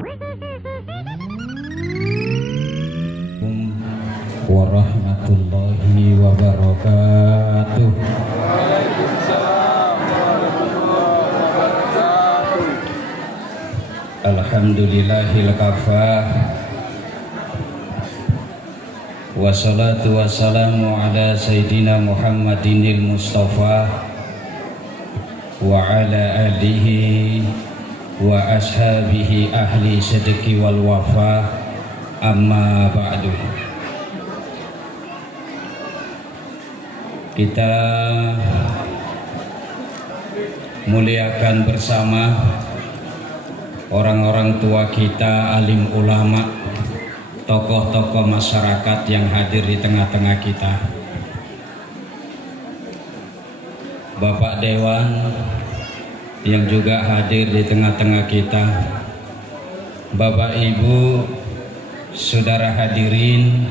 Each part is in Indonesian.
Warahmatullahi wabarakatuh. Alhamdulillahil kafah. Wassalatu wassalamu ala sayyidina Muhammadinil Mustafa wa ala alihi wa ashabihi ahli sidqi wal wafa, amma ba'du. Kita muliakan bersama orang-orang tua kita, alim ulama, tokoh-tokoh masyarakat yang hadir di tengah-tengah kita. Bapak Dewan yang juga hadir di tengah-tengah kita, Bapak Ibu, saudara hadirin,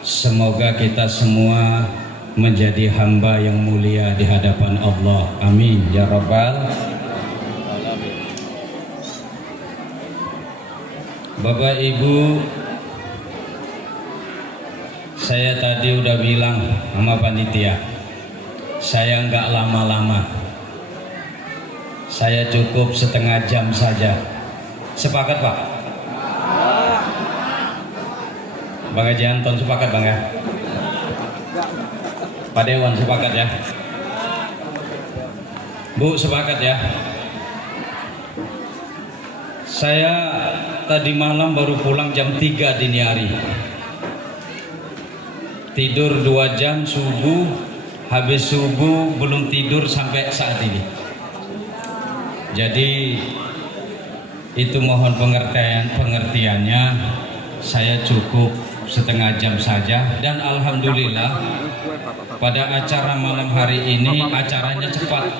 semoga kita semua menjadi hamba yang mulia di hadapan Allah. Amin ya rabbal alamin. Bapak Ibu, saya tadi udah bilang sama panitia, saya nggak lama-lama, saya cukup setengah jam saja. Sepakat Pak? Bang Haji Anton sepakat Bang ya? Pak Dewan sepakat ya? Bu sepakat ya? Saya tadi malam baru pulang jam 3 dini hari, tidur 2 jam subuh, habis subuh belum tidur sampai saat ini. Jadi itu mohon pengertiannya, saya cukup setengah jam saja. Dan alhamdulillah pada acara malam hari ini acaranya cepat.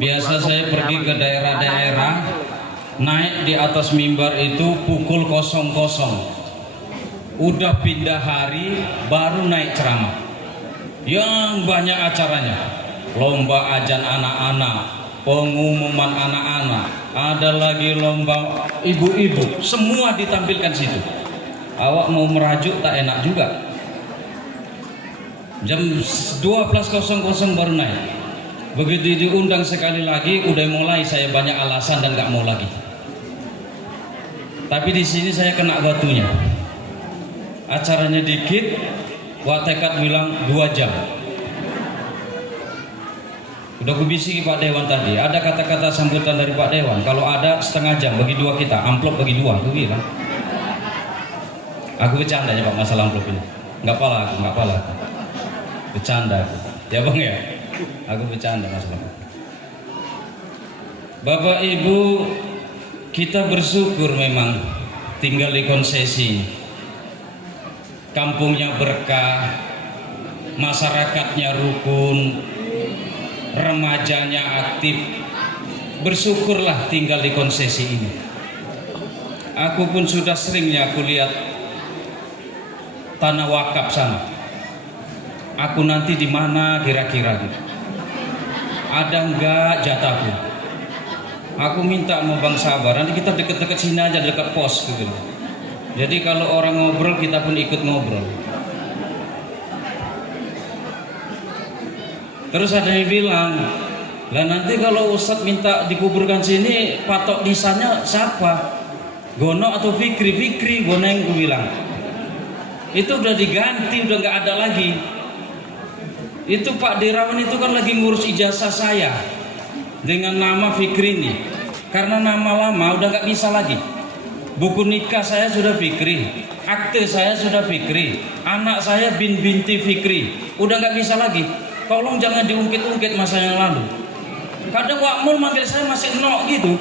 Biasa saya pergi ke daerah-daerah, naik di atas mimbar itu pukul 00, udah pindah hari baru naik ceramah. Yang banyak acaranya, lomba ajan anak-anak, pengumuman anak-anak, ada lagi lomba ibu-ibu, semua ditampilkan situ. Awak mau merajuk tak enak juga. Jam 12.00 baru naik. Begitu diundang sekali lagi, udah mulai saya banyak alasan dan gak mau lagi. Tapi di sini saya kena batunya. Acaranya dikit, Wak Tekad bilang 2 jam. Udah kubisiki Pak Dewan tadi, ada kata-kata sambutan dari Pak Dewan. Kalau ada setengah jam, bagi 2 kita, amplop bagi 2, aku bilang. Aku bercanda ya Pak masalah amplop ini. Nggak pala aku. Bercanda aku. Ya Bang ya? Aku bercanda masalah. Bapak Ibu, kita bersyukur memang tinggal di konsesi. Kampungnya berkah, masyarakatnya rukun, remajanya aktif. Bersyukurlah tinggal di konsesi ini. Aku pun sudah seringnya aku lihat tanah wakaf sana. Aku nanti di mana kira-kira gitu. Ada enggak jatahku? Aku minta sama Bang Sabar, nanti kita deket-deket sini aja, dekat pos gitu. Jadi kalau orang ngobrol kita pun ikut ngobrol. Terus ada yang bilang, lah nanti kalau Ustadz minta dikuburkan sini, patok nisannya siapa? Gono atau Fikri? Fikri, Gono yang gue bilang. Itu udah diganti, udah nggak ada lagi. Itu Pak Derawan itu kan lagi ngurus ijazah saya dengan nama Fikri ini. Karena nama lama udah nggak bisa lagi. Buku nikah saya sudah Fikri, akte saya sudah Fikri, anak saya binti Fikri, udah nggak bisa lagi. Tolong jangan diungkit-ungkit masa yang lalu. Kadang Wak Mul manggil saya masih nok gitu.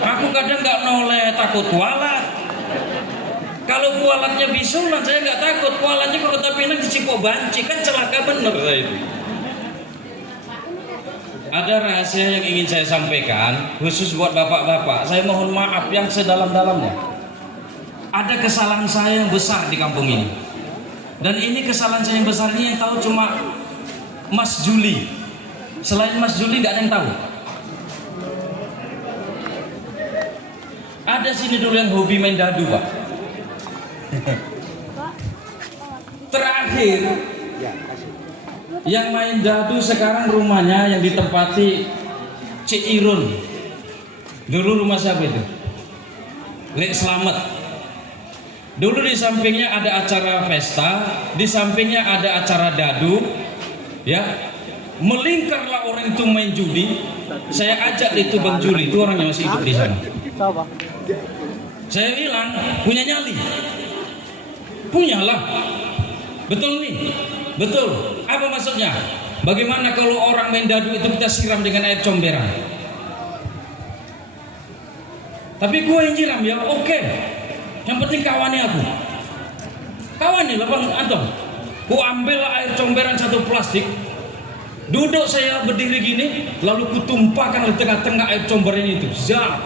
Aku kadang nggak noleh, takut kualat. Kalau kualatnya bisulan saya nggak takut, kualatnya kalau Kota Pinang di Cipok Banci kan celaka bener saya itu. Ada rahasia yang ingin saya sampaikan khusus buat bapak-bapak. Saya mohon maaf yang sedalam-dalamnya. Ada kesalahan saya yang besar di kampung ini. Dan ini kesalahan saya yang besar ini yang tahu cuma Mas Juli. Selain Mas Juli nggak ada yang tahu. Ada sini dulu yang hobi main dadu, Pak. Terakhir yang main dadu sekarang rumahnya yang ditempati Cik Irun. Dulu rumah siapa itu? Lek Slamet. Dulu di sampingnya ada acara pesta, di sampingnya ada acara dadu, ya. Melingkarlah orang itu main judi. Saya ajak itu Bang Juli, itu orangnya masih hidup di sana. Saya bilang, punya nyali, punyalah. Betul nih, betul. Apa maksudnya? Bagaimana kalau orang main dadu itu kita siram dengan air comberan? Tapi gue yang nyiram ya, oke. Yang penting kawannya aku. Kawannya lah Bang Anton. Ku ambil air comberan satu plastik. Duduk saya berdiri gini, lalu ku tumpahkan di tengah-tengah air comberan itu. Zam,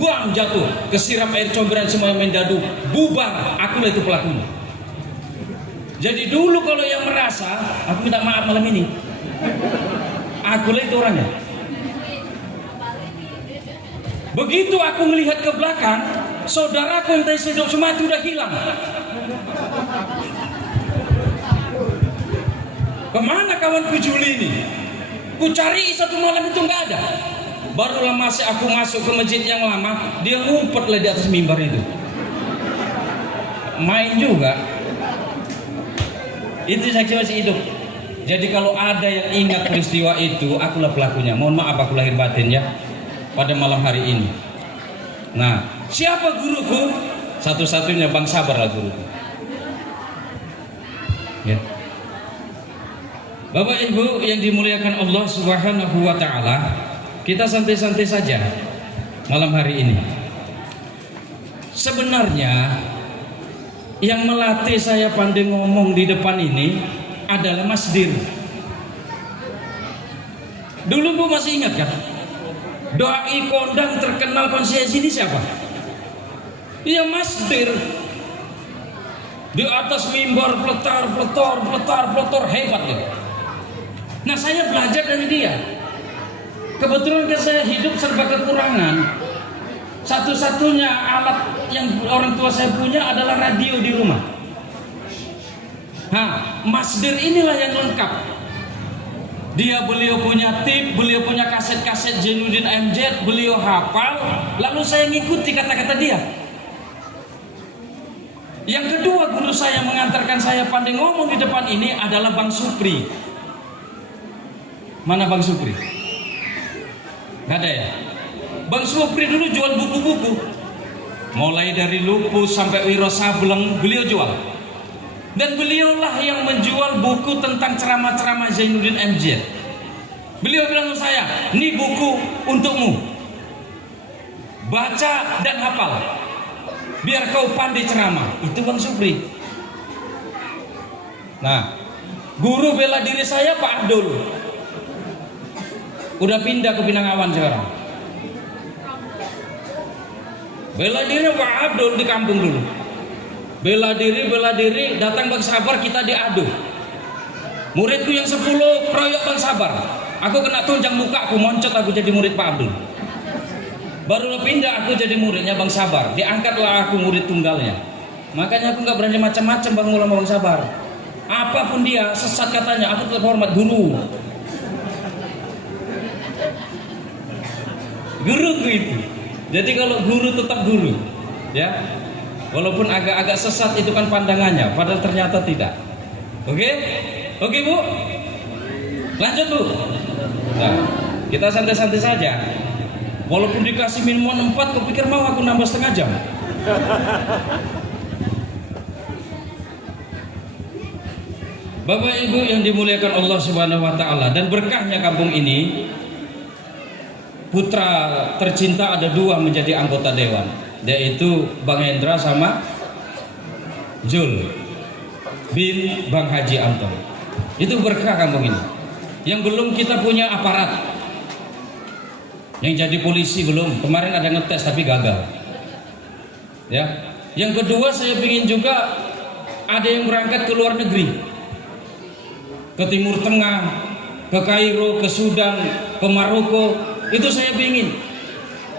buang jatuh, kesiram air comberan semua yang main dadu, bubar. Akulah itu pelakunya. Jadi dulu kalau yang merasa, aku minta maaf malam ini. Akulah itu orangnya. Begitu aku melihat ke belakang, saudaraku yang tadi hidup semua itu udah hilang. Kemana kawanku Juli ini? Ku cari satu malam itu nggak ada. Barulah masih aku masuk ke masjid yang lama, dia ngumpet lah di atas mimbar itu. Main juga. Itu saksi masih hidup. Jadi kalau ada yang ingat peristiwa itu, akulah pelakunya. Mohon maaf aku lahir batin ya pada malam hari ini. Nah, siapa guruku? Satu-satunya Bang Sabar lah guruku. Ya. Bapak Ibu yang dimuliakan Allah Subhanahu wa taala, kita santai-santai saja malam hari ini. Sebenarnya yang melatih saya pandai ngomong di depan ini adalah Mas Dir. Dulu Bu masih ingat kan? Dai kondang terkenal konsiasi ini siapa? Iya Mas Dir. Di atas mimbar peletar hebat gitu. Nah saya belajar dari dia. Kebetulan kan saya hidup serba kekurangan. Satu-satunya alat yang orang tua saya punya adalah radio di rumah. Nah, Mas Dir inilah yang lengkap. Beliau punya tip, beliau punya kaset-kaset Zainuddin MZ, beliau hafal, lalu saya ngikuti kata-kata dia. Yang kedua, guru saya mengantarkan saya pandai ngomong di depan ini adalah Bang Supri. Mana Bang Supri? Gak ada ya? Bang Supri dulu jual buku-buku. Mulai dari Lupus sampai Wiro Sableng, beliau jual. Dan beliaulah yang menjual buku tentang ceramah-ceramah Zainuddin MZ. Beliau bilang ke saya, ini buku untukmu. Baca dan hafal. Biar kau pandai ceramah. Itu Bang Supri. Nah, guru bela diri saya Pak Abdul. Udah pindah ke Pinangawan sekarang. Bela diri Pak Abdul di kampung dulu. Bela diri, datang Bang Sabar kita diadu. Muridku yang 10 keroyok Bang Sabar. Aku kena tunjang muka, aku moncot, aku jadi murid Pak Abdul. Barulah pindah aku jadi muridnya Bang Sabar. Diangkatlah aku murid tunggalnya. Makanya aku nggak berani macam-macam Bang Mula Bang Sabar. Apapun dia sesat katanya, aku tetap hormat guru. Guru itu. Jadi kalau guru tetap guru, ya. Walaupun agak-agak sesat itu kan pandangannya, padahal ternyata tidak. Oke? Oke, Bu? Lanjut, Bu. Nah, kita santai-santai saja. Walaupun dikasih minuman 4, kupikir mau aku nambah setengah jam. Bapak Ibu yang dimuliakan Allah Subhanahu wa taala, dan berkahnya kampung ini, putra tercinta ada 2 menjadi anggota dewan, yaitu Bang Hendra sama Jul bin Bang Haji Anton. Itu berkah kampung ini. Yang belum kita punya aparat. Yang jadi polisi belum. Kemarin ada ngetes tapi gagal. Ya. Yang kedua saya ingin juga ada yang berangkat ke luar negeri. Ke Timur Tengah, ke Kairo, ke Sudan, ke Maroko. Itu saya ingin.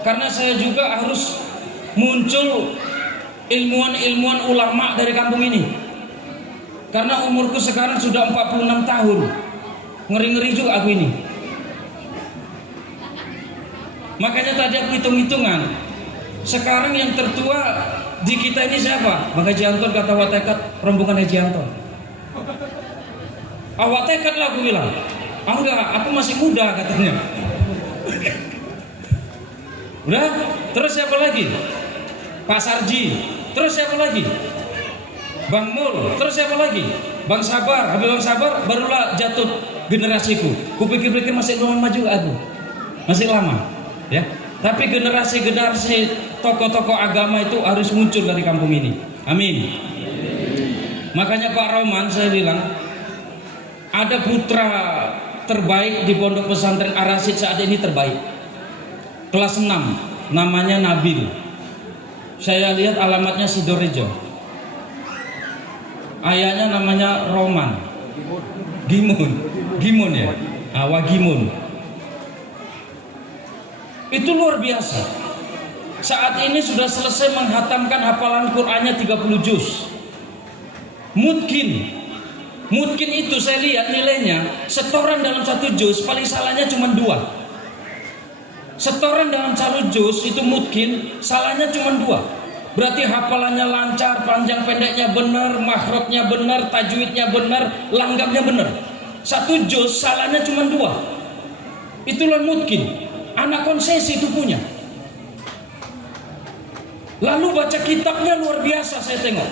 Karena saya juga harus muncul ilmuwan-ilmuwan ulama dari kampung ini. Karena umurku sekarang sudah 46 tahun. Ngeri-ngeri juga aku ini. Makanya tadi aku hitung-hitungan. Sekarang yang tertua di kita ini siapa? Bang Haji Anton kata Watekat, rombongan Haji Anton. Watekat lah aku bilang. Enggak, aku masih muda katanya. Udah, terus siapa lagi? Pak Sarji. Terus siapa lagi? Bang Mul. Terus siapa lagi? Bang Sabar. Habis Bang Sabar barulah jatuh generasiku. Kupikir-pikir masih lama juga aku. Masih lama, ya. Tapi generasi-generasi tokoh-tokoh agama itu harus muncul dari kampung ini. Amin. Makanya Pak Roman saya bilang ada putra terbaik di Pondok Pesantren Ar-Rasyid saat ini terbaik. Kelas 6, namanya Nabil. Saya lihat alamatnya Sidorejo. Ayahnya namanya Roman. Gimun ya. Wagimun. Itu luar biasa. Saat ini sudah selesai menghatamkan hafalan Qur'annya 30 juz. Mungkin itu saya lihat nilainya setoran dalam 1 juz paling salahnya cuma 2. Setoran dalam 1 juz itu mungkin salahnya cuma 2. Berarti hafalannya lancar, panjang pendeknya benar, makhrajnya benar, tajwidnya benar, langgapnya benar. 1 juz salahnya cuma 2. Itulah mungkin. Anak konsesi itu punya. Lalu baca kitabnya luar biasa saya tengok.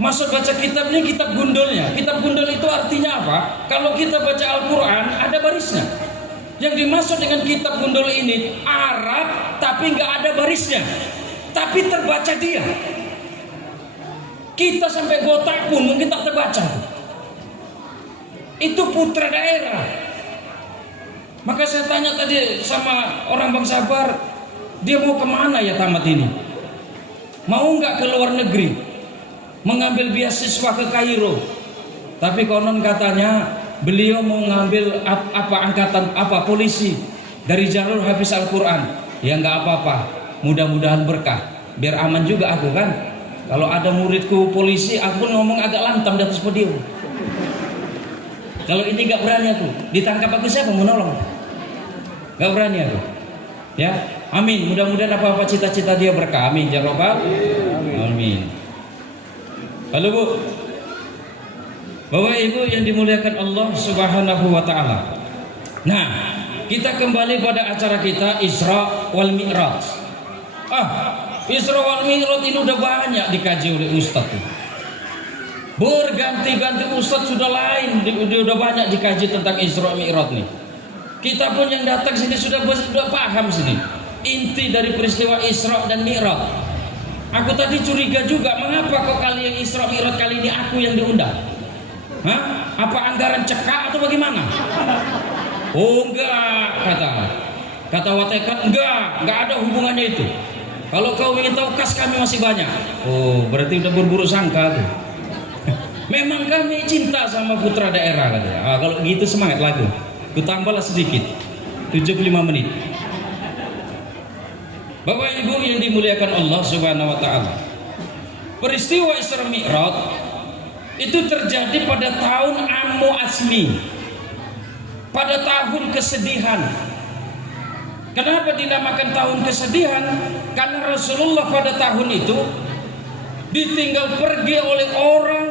Maksud baca kitabnya kitab gundulnya. Kitab gundul itu artinya apa? Kalau kita baca Al-Quran ada barisnya. Yang dimaksud dengan kitab gundul ini Arab tapi nggak ada barisnya. Tapi terbaca dia. Kita sampai gotak pun mungkin tak terbaca. Itu putra daerah. Maka saya tanya tadi sama orang Bang Sabar, dia mau kemana ya tamat ini? Mau nggak ke luar negeri? Mengambil beasiswa ke Kairo. Tapi konon katanya beliau mau ngambil angkatan polisi dari jalur hafiz Al-Quran. Ya nggak apa-apa, mudah-mudahan berkah. Biar aman juga aku kan. Kalau ada muridku polisi, aku ngomong agak lantam di atas podium. Kalau ini nggak berani aku, ditangkap aku siapa mau nolong? Nggak berani aku. Ya, amin. Mudah-mudahan apa-apa cita-cita dia berkah. Amin ya Rabbal. Amin. Halo Bu, Bapak Ibu yang dimuliakan Allah Subhanahu wa Ta'ala. Nah, kita kembali pada acara kita Isra wal Mi'raj. Isra wal Mi'raj ini udah banyak dikaji oleh Ustadz. Berganti-ganti Ustadz sudah udah banyak dikaji tentang Isra Mi'raj nih. Kita pun yang datang sini sudah paham sini inti dari peristiwa Isra dan Mi'raj. Aku tadi curiga juga, mengapa kok kali yang Isra Mi'raj kali ini aku yang diundang? Apa anggaran cekak atau bagaimana? Oh enggak, kata Watekat, enggak ada hubungannya itu. Kalau kau ingin tahu kas kami masih banyak. Oh berarti udah berburuk sangka tuh. Memang kami cinta sama putra daerah katanya. Kalau gitu semangat lagu. Ku tambahlah sedikit 75 menit. Bapak Ibu yang dimuliakan Allah Subhanahu wa Ta'ala, peristiwa Isra Mi'raj itu terjadi pada tahun Ammu Asmi, pada tahun kesedihan. Kenapa dinamakan tahun kesedihan? Karena Rasulullah pada tahun itu ditinggal pergi oleh orang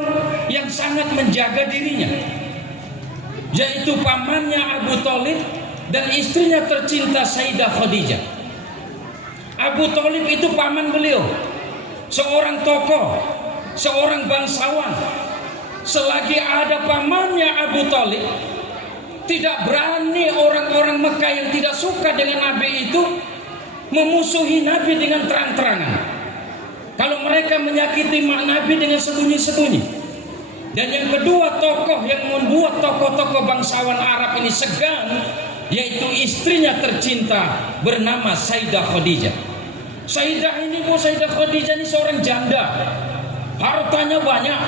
yang sangat menjaga dirinya, yaitu pamannya Abu Thalib dan istrinya tercinta Sayyidah Khadijah. Abu Thalib itu paman beliau, seorang tokoh, seorang bangsawan. Selagi ada pamannya Abu Thalib, tidak berani orang-orang Mekah yang tidak suka dengan Nabi itu memusuhi Nabi dengan terang-terangan. Kalau mereka menyakiti Nabi dengan sembunyi-sembunyi. Dan yang kedua, tokoh yang membuat tokoh-tokoh bangsawan Arab ini segan, yaitu istrinya tercinta bernama Sayyidah Khadijah. Sayyidah Khadijah ini seorang janda, hartanya banyak,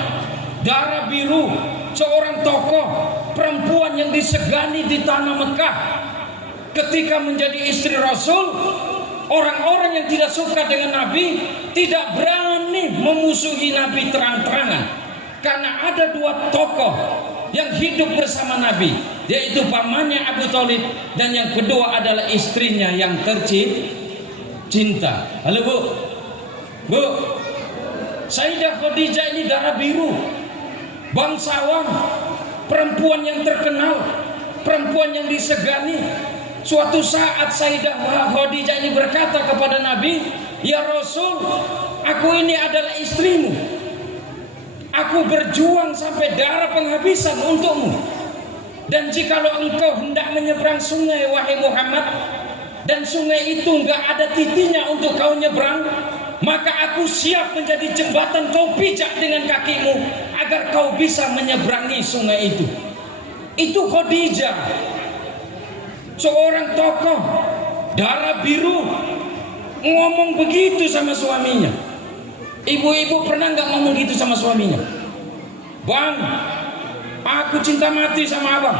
darah biru, seorang tokoh perempuan yang disegani di tanah Mekah. Ketika menjadi istri Rasul, Orang-orang yang tidak suka dengan Nabi tidak berani memusuhi Nabi terang-terangan, karena ada dua tokoh yang hidup bersama Nabi, yaitu pamannya Abu Thalib dan yang kedua adalah istrinya yang tercinta. Halo Bu, Sayyidah Khadijah ini darah biru, bangsawan, perempuan yang terkenal, perempuan yang disegani. Suatu saat Sayyidah Khadijah ini berkata kepada Nabi, "Ya Rasul, aku ini adalah istrimu. Aku berjuang sampai darah penghabisan untukmu. Dan jikalau engkau hendak menyeberang sungai, wahai Muhammad, dan sungai itu enggak ada titiknya untuk kau nyebrang, maka aku siap menjadi jembatan kau pijak dengan kakimu agar kau bisa menyeberangi sungai itu." Itu Khadijah, seorang tokoh darah biru, ngomong begitu sama suaminya. Ibu-ibu pernah nggak ngomong gitu sama suaminya? "Bang, aku cinta mati sama abang.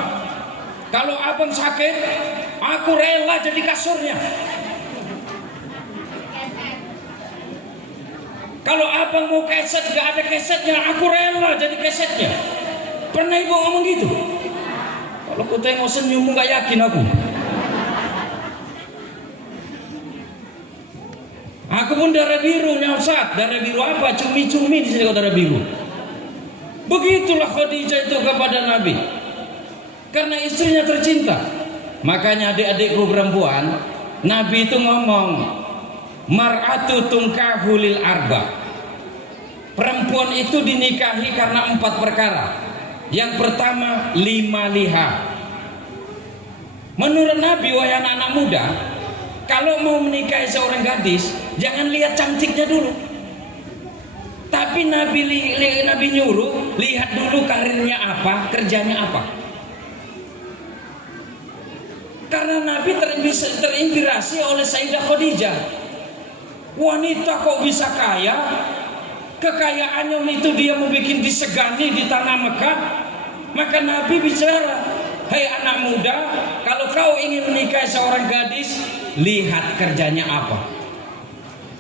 Kalau abang sakit, aku rela jadi kasurnya. Kalau abang mau keset, gak ada kesetnya, aku rela jadi kesetnya." Pernah ibu ngomong gitu? Kalau aku tengok senyummu gak yakin aku. Aku pun darah biru, Ustaz. Darah biru apa? Cumi-cumi di sini kok darah biru. Begitulah Khadijah itu kepada Nabi, karena istrinya tercinta. Makanya adik-adikku perempuan, Nabi itu ngomong, mar'atu tungkahu lil arba. Perempuan itu dinikahi karena 4 perkara. Yang pertama, 5 liha. Menurut Nabi, wahai anak-anak muda, kalau mau menikahi seorang gadis, jangan lihat cantiknya dulu. Tapi Nabi nyuruh, lihat dulu karirnya apa, kerjanya apa. Karena Nabi terinspirasi oleh Sayyidah Khadijah. Wanita kok bisa kaya? Kekayaannya itu dia membuat disegani di tanah Mekah. Maka Nabi bicara, "Hai anak muda, kalau kau ingin menikahi seorang gadis, lihat kerjanya apa."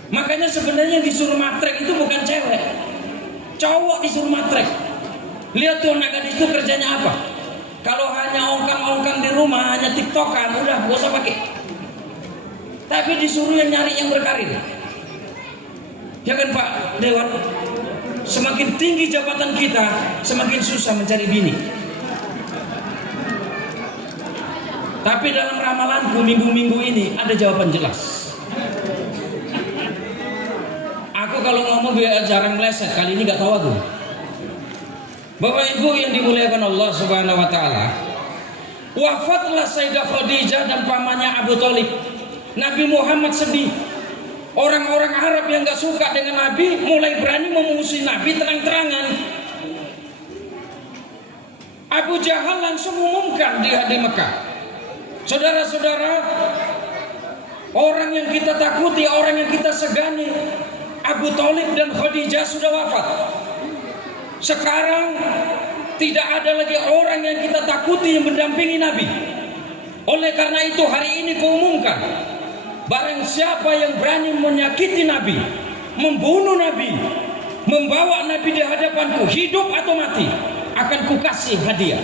Makanya sebenarnya disuruh matrek itu bukan cewek, cowok disuruh matrek. Lihat tuh anak gadis itu kerjanya apa. Kalau hanya ongkang-ongkang di rumah, hanya tiktokan, udah gak usah pakai. Tapi disuruh yang nyari yang berkarir. Ya kan Pak Dewan? Semakin tinggi jabatan kita, semakin susah mencari bini. Tapi dalam ramalanku minggu-minggu ini ada jawaban jelas. Aku kalau ngomong biar jarang meleset, kali ini gak tahu aku. Bapak Ibu yang dimuliakan Allah Subhanahu wa taala, wafatlah Sayyidah Khadijah dan pamannya Abu Thalib. Nabi Muhammad sedih. Orang-orang Arab yang gak suka dengan Nabi mulai berani memusuhi Nabi terang-terangan. Abu Jahal langsung mengumumkan di Mekah, "Saudara-saudara, orang yang kita takuti, orang yang kita segani, Abu Thalib dan Khadijah sudah wafat. Sekarang tidak ada lagi orang yang kita takuti yang mendampingi Nabi. Oleh karena itu hari ini kuumumkan, barang siapa yang berani menyakiti Nabi, membunuh Nabi, membawa Nabi di hadapanku, hidup atau mati, akan kukasih hadiah."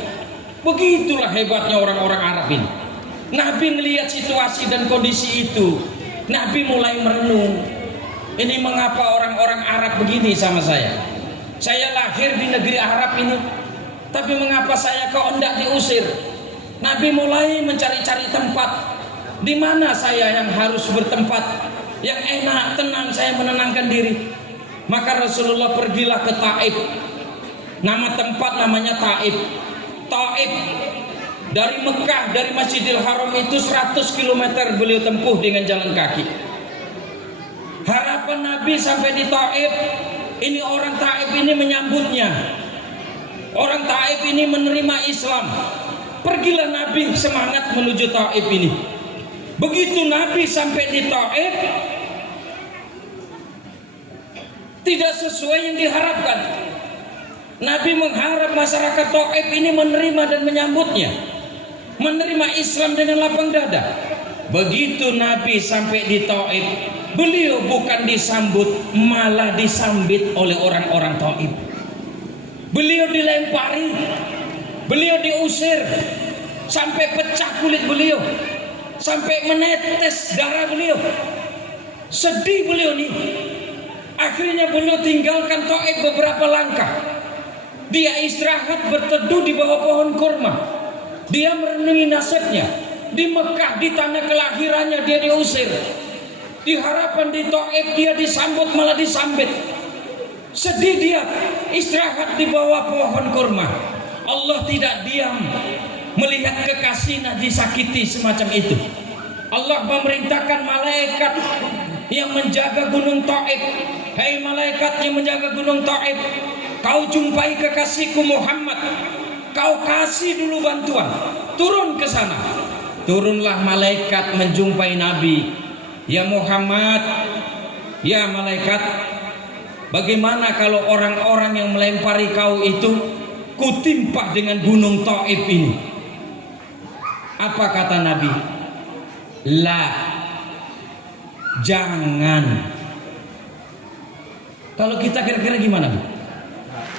Begitulah hebatnya orang-orang Arab ini. Nabi melihat situasi dan kondisi itu, Nabi mulai merenung. Ini mengapa orang-orang Arab begini sama saya? Saya lahir di negeri Arab ini, tapi mengapa saya kok hendak diusir? Nabi mulai mencari-cari tempat. Di mana saya yang harus bertempat, yang enak, tenang, saya menenangkan diri. Maka Rasulullah pergilah ke Taif. Nama tempat namanya Taif. Taif dari Mekah, dari Masjidil Haram itu 100 km beliau tempuh dengan jalan kaki. Harapan Nabi sampai di Taif, ini orang Taif ini menyambutnya. Orang Taif ini menerima Islam. Pergilah Nabi semangat menuju Taif ini. Begitu Nabi sampai di Taif, tidak sesuai yang diharapkan. Nabi mengharap masyarakat Taif ini menerima dan menyambutnya, menerima Islam dengan lapang dada. Begitu Nabi sampai di Taif, beliau bukan disambut, malah disambit oleh orang-orang Taif. Beliau dilempari, beliau diusir, sampai pecah kulit beliau, sampai menetes darah beliau. Sedih beliau nih. Akhirnya beliau tinggalkan Taif beberapa langkah. Dia istirahat berteduh di bawah pohon kurma. Dia merenungi nasibnya. Di Mekah, di tanah kelahirannya, dia diusir. Di harapan di Taif dia disambut, malah disambit. Sedih dia, istirahat di bawah pohon kurma. Allah tidak diam melihat kekasihnya disakiti semacam itu. Allah memerintahkan malaikat yang menjaga gunung Taif. Hei malaikat yang menjaga gunung Taif, kau jumpai kekasihku Muhammad, kau kasih dulu bantuan, turun ke sana. Turunlah malaikat menjumpai Nabi. Ya Muhammad, ya malaikat, bagaimana kalau orang-orang yang melempari kau itu kutimpah dengan gunung Taif ini? Apa kata Nabi? La, jangan. Kalau kita kira-kira gimana?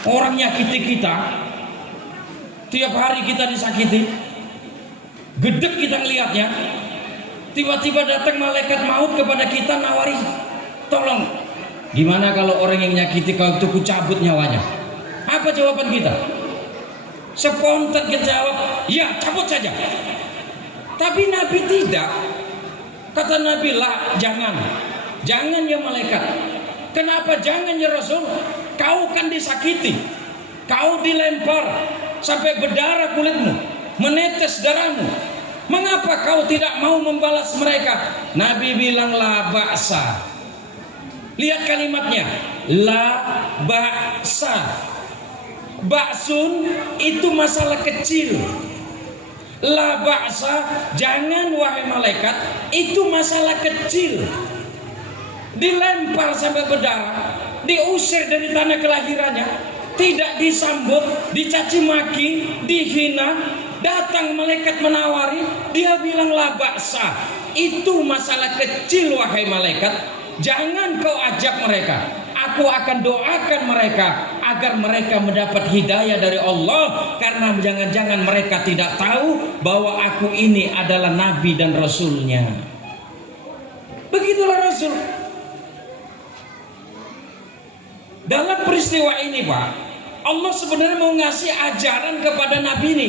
Orang nyakiti kita, tiap hari kita disakiti, gedek kita ngelihatnya. Tiba-tiba datang malaikat maut kepada kita nawari, tolong. Gimana kalau orang yang nyakiti kau itu kucabut nyawanya? Apa jawaban kita? Spontan kita jawab, ya cabut saja. Tapi Nabi tidak. Kata Nabi, lah jangan. Jangan ya malaikat. Kenapa jangan ya Rasul? Kau kan disakiti, kau dilempar sampai berdarah kulitmu, menetes darahmu. Mengapa kau tidak mau membalas mereka? Nabi bilang la ba'sa. Lihat kalimatnya, la ba'sa. Ba'sun itu masalah kecil. La ba'sa, jangan wahai malaikat, itu masalah kecil. Dilempar sampai berdarah, diusir dari tanah kelahirannya, tidak disambut, dicaci maki, dihina, datang malaikat menawari, dia bilang la ba'sa. Itu masalah kecil wahai malaikat, jangan kau ajak mereka. Aku akan doakan mereka agar mereka mendapat hidayah dari Allah, karena jangan-jangan mereka tidak tahu bahwa aku ini adalah Nabi dan Rasulnya. Begitulah Rasul. Dalam peristiwa ini Pak, Allah sebenarnya mau ngasih ajaran kepada Nabi ini.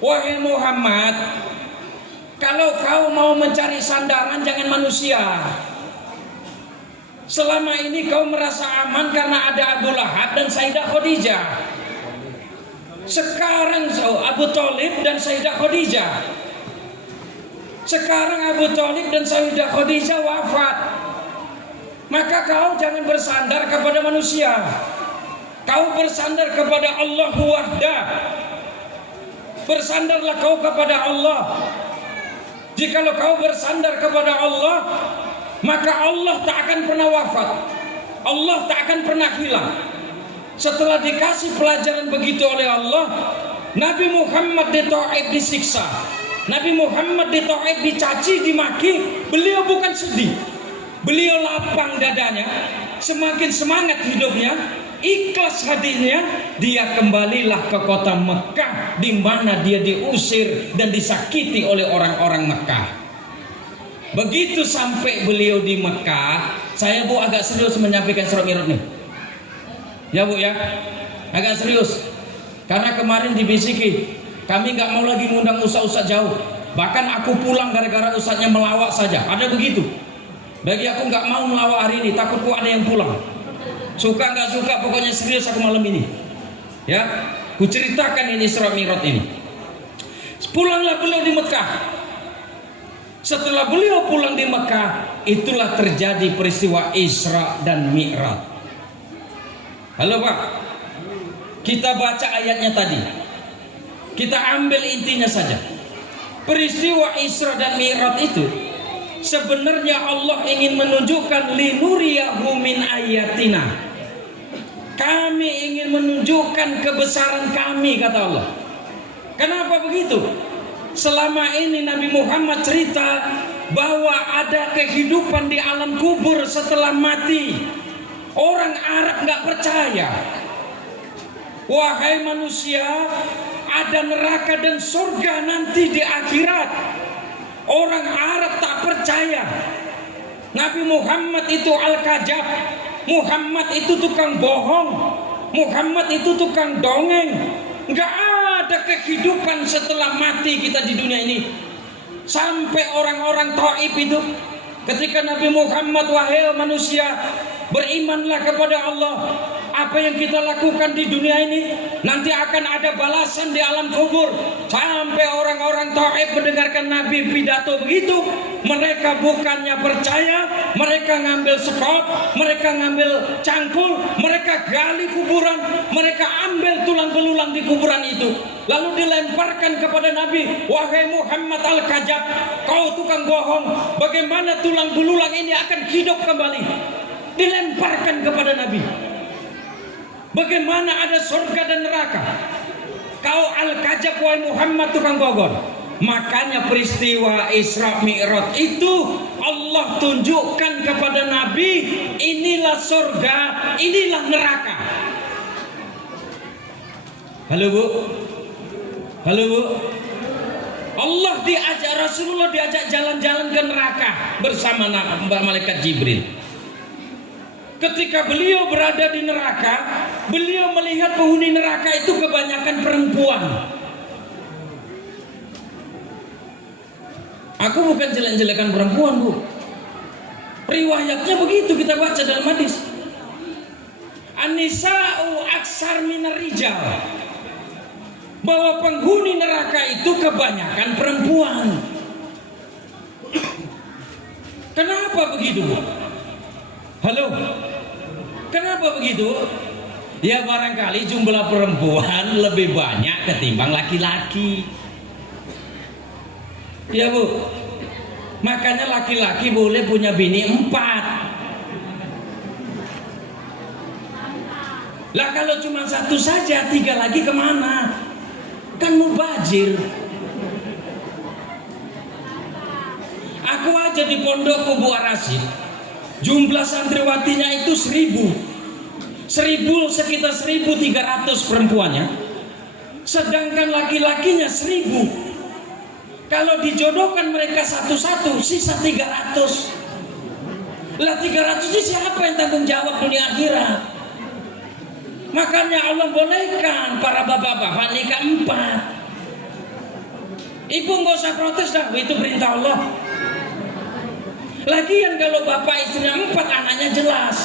Wahai Muhammad, kalau kau mau mencari sandaran jangan manusia. Selama ini kau merasa aman karena ada Abu Lahab dan Sayyidah Khadijah. Sekarang Abu Thalib dan Sayyidah Khadijah. Sekarang Abu Thalib dan Sayyidah Khadijah wafat. Maka kau jangan bersandar kepada manusia. Kau bersandar kepada Allah wahda. Bersandarlah kau kepada Allah. Jikalau kau bersandar kepada Allah, maka Allah tak akan pernah wafat. Allah tak akan pernah hilang. Setelah dikasih pelajaran begitu oleh Allah, Nabi Muhammad di Taif disiksa, Nabi Muhammad di Taif dicaci, dimaki. Beliau bukan sedih, beliau lapang dadanya, semakin semangat hidupnya, ikhlas hatinya. Dia kembalilah ke kota Mekah, di mana dia diusir dan disakiti oleh orang-orang Mekah. Begitu sampai beliau di Mekah, saya Bu agak serius menyampaikan surat Mi'raj nih. Ya Bu ya, agak serius. Karena kemarin dibisiki, kami nggak mau lagi ngundang ustaz-ustaz jauh. Bahkan aku pulang gara-gara ustaznya melawak saja. Ada begitu. Bagi aku nggak mau melawak hari ini, takutku ada yang pulang. Suka nggak suka, pokoknya serius aku malam ini. Ya, ku ceritakan ini surat Mi'raj ini. Pulanglah beliau di Mekah. Setelah beliau pulang di Mekah, itulah terjadi peristiwa Isra dan Mi'raj. Halo Pak, kita baca ayatnya tadi. Kita ambil intinya saja. Peristiwa Isra dan Mi'raj itu sebenarnya Allah ingin menunjukkan linuriyahu min ayatina. Kami ingin menunjukkan kebesaran kami, kata Allah. Kenapa begitu? Selama ini Nabi Muhammad cerita bahwa ada kehidupan di alam kubur setelah mati. Orang Arab nggak percaya. Wahai manusia, ada neraka dan surga nanti di akhirat. Orang Arab tak percaya. Nabi Muhammad itu al-kadzab. Muhammad itu tukang bohong. Muhammad itu tukang dongeng. Nggak ada kehidupan setelah mati kita di dunia ini. Sampai orang-orang Taif itu, ketika Nabi Muhammad, wahai manusia, berimanlah kepada Allah. Apa yang kita lakukan di dunia ini nanti akan ada balasan di alam kubur. Sampai orang-orang Taif mendengarkan Nabi pidato begitu, mereka bukannya percaya, mereka ngambil sekop, mereka ngambil cangkul, mereka gali kuburan, mereka ambil tulang belulang di kuburan itu, lalu dilemparkan kepada Nabi. Wahai Muhammad al-kadzab, kau tukang bohong, bagaimana tulang belulang ini akan hidup kembali? Dilemparkan kepada Nabi. Bagaimana ada surga dan neraka? Kau al-kadzab wahai Muhammad, tukang bohong. Makanya peristiwa Isra Mi'raj itu Allah tunjukkan kepada Nabi, inilah surga, inilah neraka. Halo Bu? Halo Bu? Allah diajak, Rasulullah diajak jalan-jalan ke neraka bersama malaikat Jibril. Ketika beliau berada di neraka, beliau melihat penghuni neraka itu kebanyakan perempuan. Aku bukan jelek-jelekan perempuan, Bu. Riwayatnya begitu kita baca dalam hadis. An-nisa'u aksar minar rijal. Bahwa penghuni neraka itu kebanyakan perempuan. Kenapa begitu, Bu? Halo? Kenapa begitu? Ya barangkali jumlah perempuan lebih banyak ketimbang laki-laki. Ya Bu. Makanya laki-laki boleh punya bini 4. Lah kalau cuma 1 saja, 3 lagi kemana? Kan mubazir. Aku aja di pondok Kubu Arasid, jumlah santriwatinya itu 1000 sekitar 1.300 perempuannya, sedangkan laki-lakinya 1000. Kalau dijodohkan mereka satu-satu, sisa 300. Lah 300 ini siapa yang tanggung jawab dunia akhirat? Makanya Allah bolehkan para bapak-bapak nikah 4. Ibu nggak usah protes dah, itu perintah Allah. Lagian kalau bapak istrinya 4, anaknya jelas.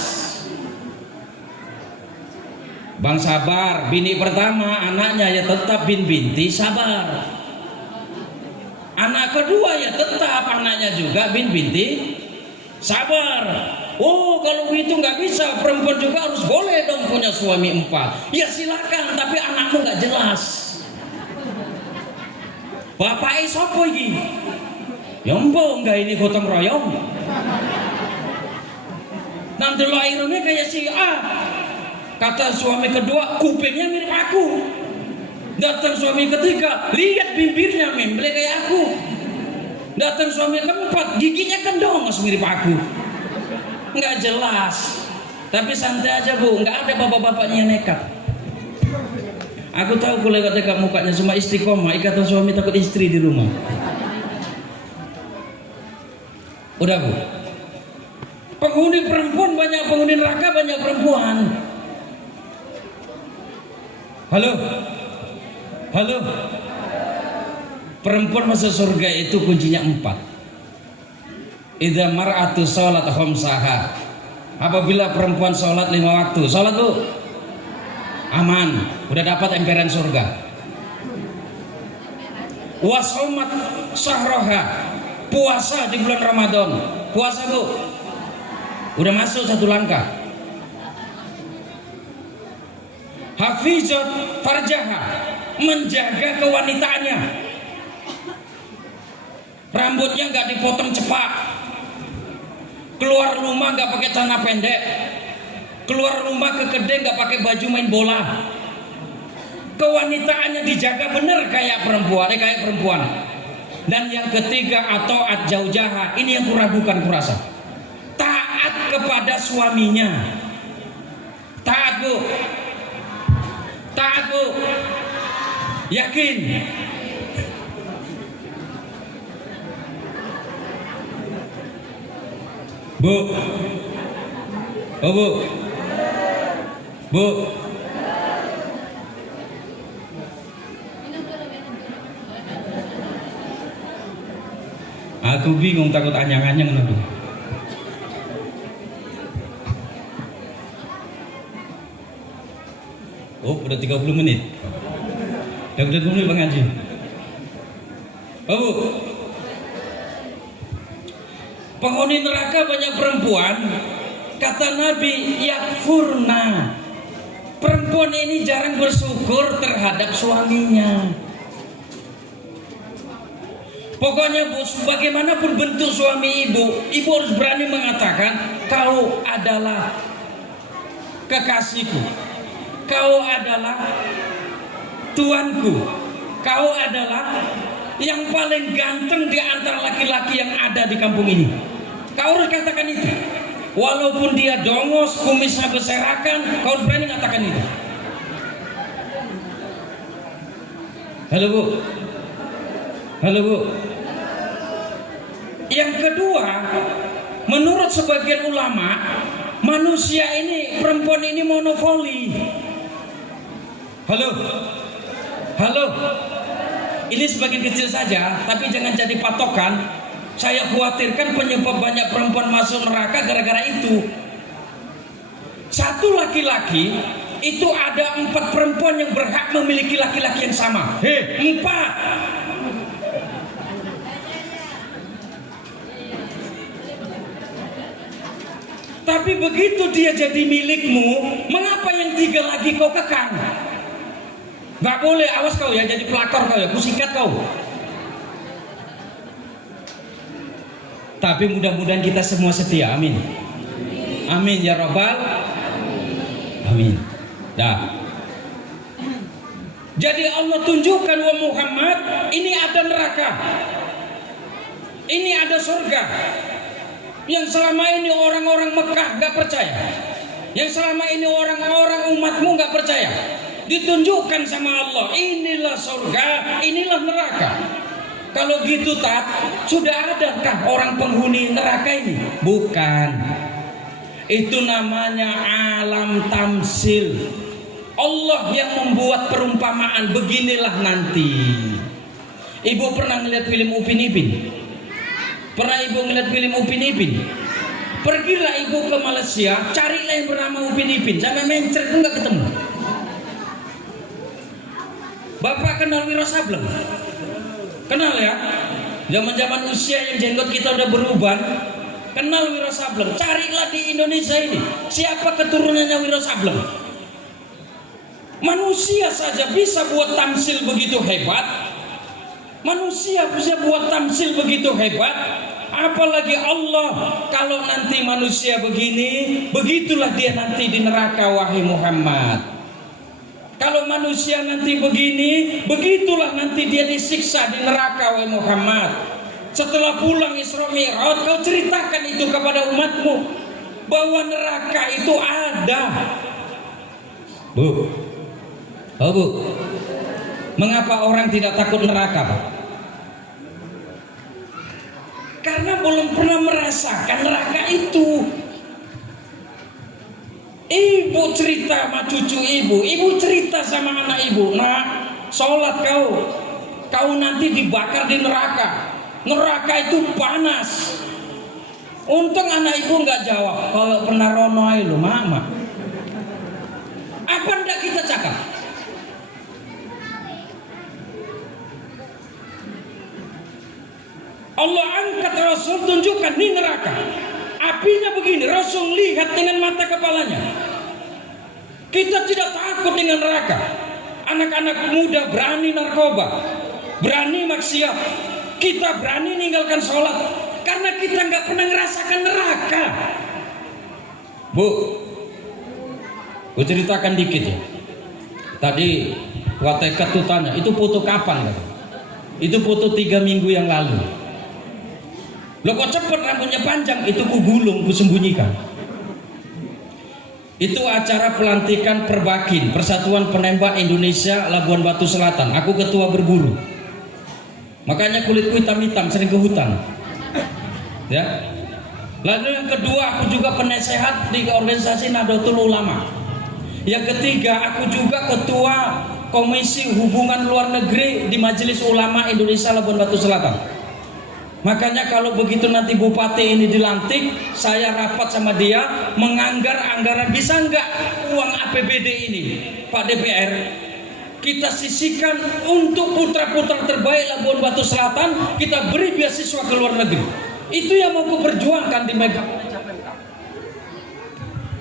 Bang sabar, bini pertama anaknya ya tetap binti sabar. Anak kedua ya tetap anaknya juga binti sabar. Oh kalau itu nggak bisa, perempuan juga harus boleh dong punya suami 4. Ya silakan, tapi anakmu nggak jelas. Bapak sopo iki? Ya mbok nggak ini gotong royong. Nanti lahirnya kayak si A. Kata suami kedua, kupingnya mirip aku. Datang suami ketiga, lihat bibirnya memble kayak aku. Datang suami keempat, giginya kendongos mirip aku. Nggak jelas. Tapi santai aja Bu, nggak ada bapak-bapaknya yang nekat. Aku tahu kalau ketika mukanya cuma istiqomah, ikatan suami takut istri di rumah. Udah Bu. Penghuni perempuan banyak, penghuni neraka banyak perempuan. Halo. Halo. Perempuan masuk surga itu kuncinya 4. Idza mar'atu shalat khamsaha. Apabila perempuan sholat 5 waktu, sholat Bu, aman, udah dapat emperan surga. Wa shamat syahraha, puasa di bulan Ramadan, puasa Bu, udah masuk 1 langkah. Hafizat farjaha, menjaga kewanitaannya, rambutnya nggak dipotong cepat, keluar rumah nggak pakai celana pendek, keluar rumah ke kedai nggak pakai baju main bola, kewanitaannya dijaga bener kayak perempuan. Dan yang ketiga ataat zaujaha, ini yang kuragukan kurasa. Taat kepada suaminya. Taat bu. Taat bu. Yakin. Bu. Oh bu. Bu. Aku bingung, takut anyang-anyang nanti. Oh, udah 30 menit. Udah 30 menit Bang Haji. Oh, Bu. Penghuni neraka banyak perempuan. Kata Nabi, yakfurna. Perempuan ini jarang bersyukur terhadap suaminya. Pokoknya Bu, bagaimanapun bentuk suami ibu, ibu harus berani mengatakan, kau adalah kekasihku, kau adalah tuanku, kau adalah yang paling ganteng di antara laki-laki yang ada di kampung ini. Kau harus katakan itu. Walaupun dia dongos, kumisnya berserakan, kau harus berani katakan itu. Halo Bu. Halo Bu. Yang kedua, menurut sebagian ulama, manusia ini, perempuan ini monofoli. Halo. Halo. Ini sebagian kecil saja, tapi jangan jadi patokan. Saya khawatirkan penyebab banyak perempuan masuk neraka gara-gara itu. Satu laki-laki itu ada 4 perempuan yang berhak memiliki laki-laki yang sama. 4. Tapi begitu dia jadi milikmu, mengapa yang 3 lagi kau kekang? Gak boleh, awas kau ya, jadi pelakor kau ya, kusikat kau. Tapi mudah-mudahan kita semua setia, amin. Amin ya Rabbal. Amin. Dah. Jadi Allah tunjukkan wa Muhammad, ini ada neraka, ini ada surga. Yang selama ini orang-orang Mekah gak percaya, yang selama ini orang-orang umatmu gak percaya, ditunjukkan sama Allah, inilah surga, inilah neraka. Kalau gitu Tat, sudah adakah orang penghuni neraka ini? Bukan. Itu namanya alam tamsil. Allah yang membuat perumpamaan, beginilah nanti. Ibu pernah ngeliat film Upin Ipin? Pernah ibu ngeliat film Upin Ipin? Pergilah ibu ke Malaysia, carilah yang bernama Upin Ipin, sampai mencret pun gak ketemu. Bapak kenal Wiro Sableng? Kenal ya? Zaman-zaman usia yang jenggot kita udah berubah. Kenal Wiro Sableng? Carilah di Indonesia ini, siapa keturunannya Wiro Sableng? Manusia saja bisa buat tamsil begitu hebat. Manusia bisa buat tamsil begitu hebat, apalagi Allah. Kalau nanti manusia begini, begitulah dia nanti di neraka, wahai Muhammad. Kalau manusia nanti begini, begitulah nanti dia disiksa di neraka, wahai Muhammad. Setelah pulang Isra Mi'raj, kau ceritakan itu kepada umatmu, bahwa neraka itu ada. Bu, oh Bu, mengapa orang tidak takut neraka, Pak? Karena belum pernah merasakan neraka itu. Ibu cerita sama cucu ibu cerita sama anak ibu, nah, sholat kau nanti dibakar di neraka. Neraka itu panas. Untung anak ibu nggak jawab, kalau pernah rono aja lo, mama. Apa ndak kita cakap? Allah angkat Rasul, tunjukkan di neraka. Apinya begini, Rasul lihat dengan mata kepalanya. Kita tidak takut dengan neraka. Anak-anak muda berani narkoba, berani maksiat. Kita berani ninggalkan sholat karena kita nggak pernah ngerasakan neraka. Bu, gue ceritakan dikit ya. Tadi Watekat tuh tanya, itu foto kapan? Itu foto 3 minggu yang lalu. Loh kok cepet rambutnya panjang? Itu ku gulung, ku sembunyikan. Itu acara pelantikan Perbakin, Persatuan Penembak Indonesia Labuan Batu Selatan. Aku ketua berburu. Makanya kulitku hitam-hitam, sering ke hutan. Ya. Lalu yang kedua, aku juga penasehat di organisasi Nahdlatul Ulama. Yang ketiga, aku juga ketua Komisi Hubungan Luar Negeri di Majelis Ulama Indonesia Labuan Batu Selatan. Makanya kalau begitu nanti bupati ini dilantik, saya rapat sama dia menganggar anggaran. Bisa nggak uang APBD ini, Pak DPR, kita sisihkan untuk putra-putra terbaik Labuan Batu Selatan, kita beri beasiswa ke luar negeri. Itu yang mau aku perjuangkan di Mega.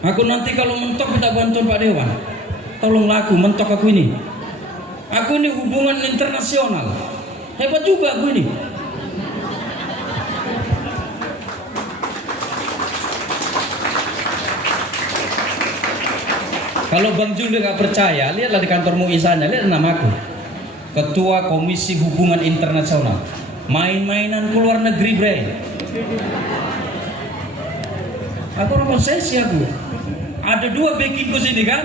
Aku nanti kalau mentok minta bantuan Pak Dewan. Tolonglah aku, mentok aku ini. Aku ini hubungan internasional. Hebat juga aku ini. Kalau Bang Jul nggak percaya, lihatlah di kantor MUI sana, lihat namaku. Ketua Komisi Hubungan Internasional. Main-mainan ke luar negeri, bre. Aku orang konsesi aku. Ada 2 backingku sini kan,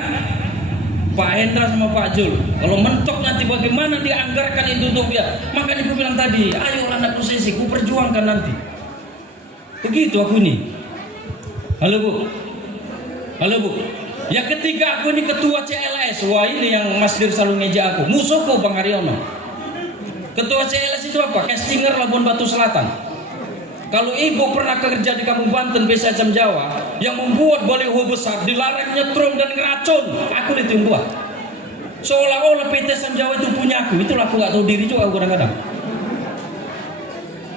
Pak Hendra sama Pak Jul. Kalau mentok nanti bagaimana dianggarkan itu untuk dia. Makanya aku bilang tadi, ayo anak konsesi, ku perjuangkan nanti. Begitu aku ini. Halo Bu. Halo Bu. Yang ketiga, aku ini ketua CLS. Wah, ini yang Mas Dir selalu ngeja aku. Musuhku Bang Haryono. Ketua CLS itu apa? Castinger Labuan Batu Selatan. Kalau ibu pernah kerja di Kampung Banten, PSHM Jawa, yang membuat baliho besar, dilarang nyetrum dan ngeracun, aku itu yang buat. Seolah-olah PSHM Jawa itu punya aku. Itulah aku gak tahu diri juga kadang-kadang.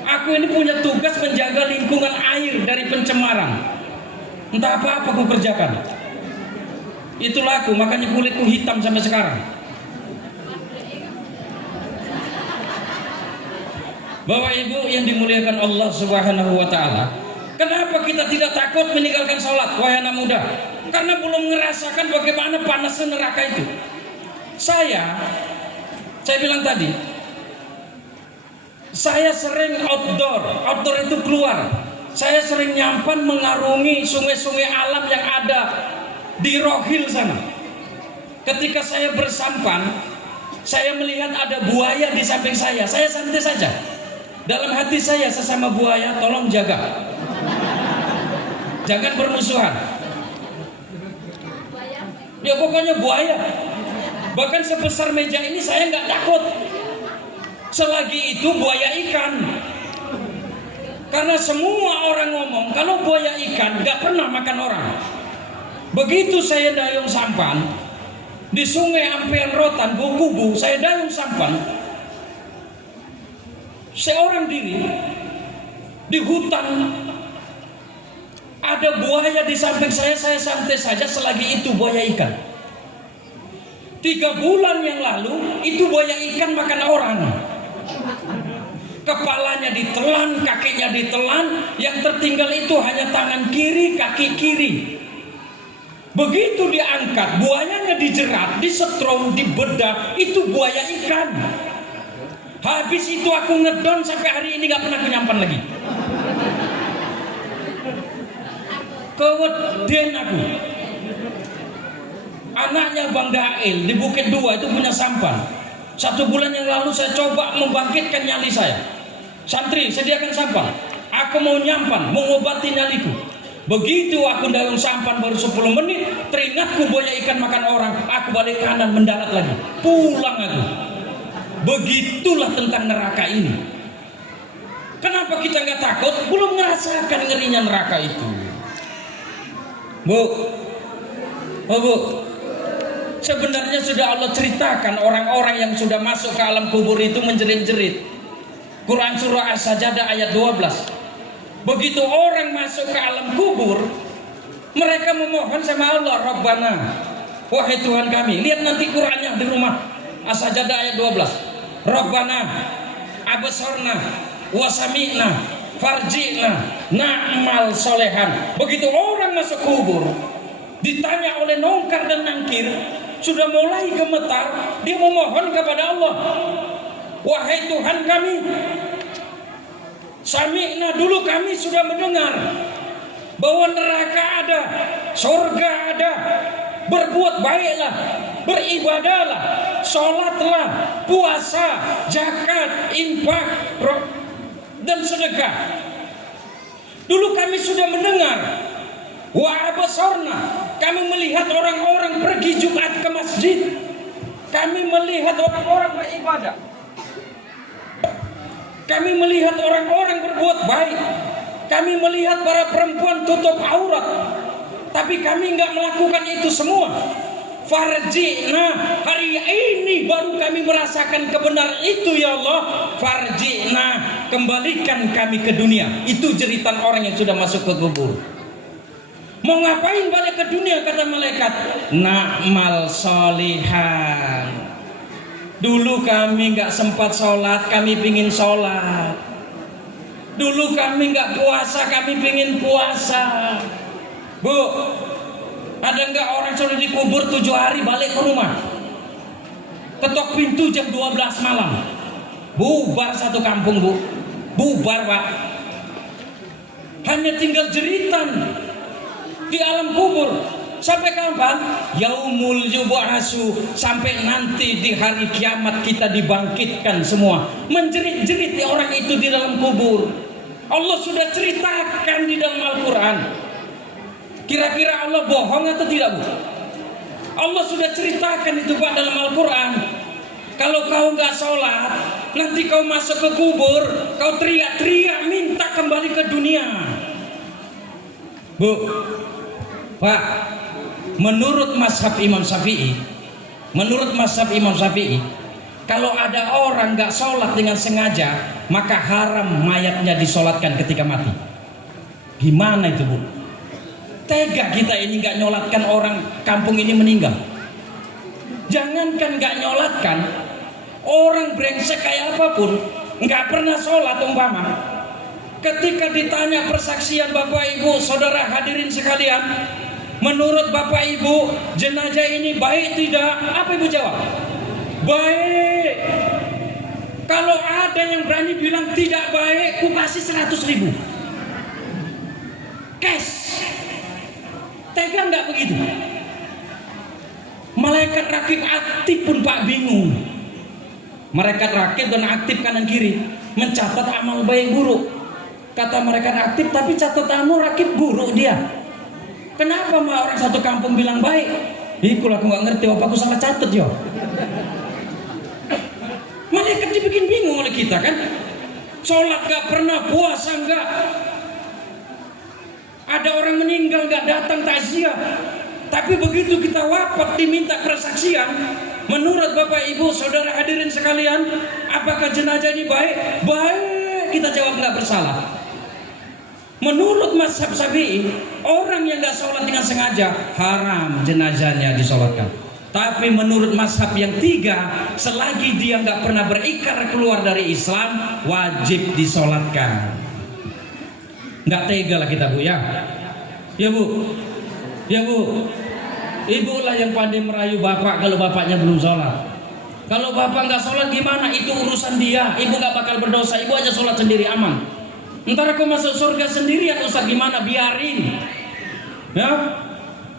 Aku ini punya tugas menjaga lingkungan air dari pencemaran. Entah apa-apa aku kerjakan. Itulah aku, makanya kulitku hitam sampai sekarang. Bapak Ibu yang dimuliakan Allah Subhanahu wa taala, kenapa kita tidak takut meninggalkan sholat, wahai anak muda? Karena belum merasakan bagaimana panasnya neraka itu. Saya bilang tadi, saya sering outdoor itu keluar. Saya sering nyampan mengarungi sungai-sungai alam yang ada di Rohil sana. Ketika saya bersampan, saya melihat ada buaya di samping saya santai saja. Dalam hati saya sesama buaya, tolong jaga. Jangan bermusuhan. Ya pokoknya buaya. Bahkan sebesar meja ini saya nggak takut. Selagi itu buaya ikan. Karena semua orang ngomong kalau buaya ikan nggak pernah makan orang. Begitu saya dayung sampan di sungai Ampean Rotan, Bukubu, saya dayung sampan. Seorang diri di hutan ada buaya di samping saya santai saja selagi itu buaya ikan. 3 bulan yang lalu itu buaya ikan makan orang. Kepalanya ditelan, kakinya ditelan, yang tertinggal itu hanya tangan kiri, kaki kiri. Begitu diangkat, buayanya dijerat, disetrum, dibedah, itu buaya ikan. Habis itu aku ngedon sampai hari ini gak pernah nyampan lagi. Keweden aku. Anaknya Bang Dail di Bukit 2 itu punya sampan. 1 bulan yang lalu saya coba membangkitkan nyali saya. Santri, sediakan sampan. Aku mau nyampan, mau ngobati nyaliku. Begitu aku dayung sampan baru 10 menit, teringatku buaya ikan makan orang. Aku balik kanan mendarat lagi. Pulang aku. Begitulah tentang neraka ini. Kenapa kita nggak takut? Belum merasakan ngerinya neraka itu. Bu, oh Bu, sebenarnya sudah Allah ceritakan orang-orang yang sudah masuk ke alam kubur itu menjerit-jerit. Quran surah As-Sajdah ayat 12. Begitu orang masuk ke alam kubur, mereka memohon sama Allah, Rabbana, wahai Tuhan kami. Lihat nanti Qurannya di rumah, As-Sajdah ayat 12. Rabbana abasarna wasami'na farji'na na'mal solehan. Begitu orang masuk kubur, ditanya oleh nongkar dan nangkir, sudah mulai gemetar, dia memohon kepada Allah, Wahai Tuhan kami, sami'na, dulu kami sudah mendengar bahwa neraka ada, surga ada. Berbuat baiklah, beribadahlah, sholatlah, puasa, zakat, infak, dan sedekah. Dulu kami sudah mendengar. Wa abasarna, kami melihat orang-orang pergi Jumat ke masjid. Kami melihat orang-orang beribadah. Kami melihat orang-orang berbuat baik. Kami melihat para perempuan tutup aurat. Tapi kami nggak melakukan itu semua. Farji'na, hari ini baru kami merasakan kebenaran itu ya Allah. Farji'na, kembalikan kami ke dunia. Itu jeritan orang yang sudah masuk ke kubur. Mau ngapain balik ke dunia, kata malaikat? Na'mal solihan. Dulu kami nggak sempat sholat, kami pingin sholat. Dulu kami nggak puasa, kami pingin puasa. Bu, ada nggak orang sudah dikubur 7 hari balik ke rumah? Ketok pintu jam 12 malam. Bubar satu kampung, Bu. Bubar, Pak. Hanya tinggal jeritan di alam kubur. Sampai kapan? Yaumul yub'atsu, sampai nanti di hari kiamat kita dibangkitkan semua. Menjerit-jerit di orang itu di dalam kubur. Allah sudah ceritakan di dalam Al-Quran. Kira-kira Allah bohong atau tidak, Bu? Allah sudah ceritakan itu, Pak, dalam Al-Quran. Kalau kau nggak sholat, nanti kau masuk ke kubur, kau teriak-teriak minta kembali ke dunia. Bu, Pak, menurut mazhab Imam Syafi'i, kalau ada orang nggak sholat dengan sengaja, maka haram mayatnya disolatkan ketika mati. Gimana itu, Bu? Tega kita ini nggak nyolatkan orang kampung ini meninggal. Jangankan nggak nyolatkan, orang brengsek kayak apapun, nggak pernah sholat umpama. Ketika ditanya persaksian Bapak Ibu, saudara hadirin sekalian, menurut Bapak Ibu jenazah ini baik tidak? Apa Ibu jawab? Baik. Kalau ada yang berani bilang tidak baik, ku kasih 100.000 cash. Tega nggak begitu? Malaikat rakib aktif pun Pak bingung. Malaikat rakib dan aktif kanan kiri mencatat amal baik buruk. Kata malaikat aktif, tapi catatanmu rakib buruk dia. Kenapa mah orang satu kampung bilang baik? Ikut aku nggak ngerti, apa aku salah catat yo. Malaikat dibikin bingung oleh kita kan? Sholat nggak pernah, puasa nggak. Ada orang meninggal nggak datang takziah, tapi begitu kita wafat diminta persaksian. Menurut Bapak Ibu saudara hadirin sekalian, apakah jenazah ini baik? Baik, kita jawab nggak bersalah. Menurut mazhab Syafi'i, orang yang nggak sholat dengan sengaja haram jenazahnya disolatkan. Tapi menurut mazhab yang 3, selagi dia nggak pernah berikrar keluar dari Islam, wajib disolatkan. Nggak tega lah kita, Bu, ya. Ya, Bu. Ya, Bu. Ibu lah yang pandai merayu bapak kalau bapaknya belum sholat. Kalau bapak nggak sholat gimana? Itu urusan dia. Ibu nggak bakal berdosa. Ibu aja sholat sendiri aman. Ntar aku masuk surga sendirian, Ustaz, gimana? Biarin. Ya.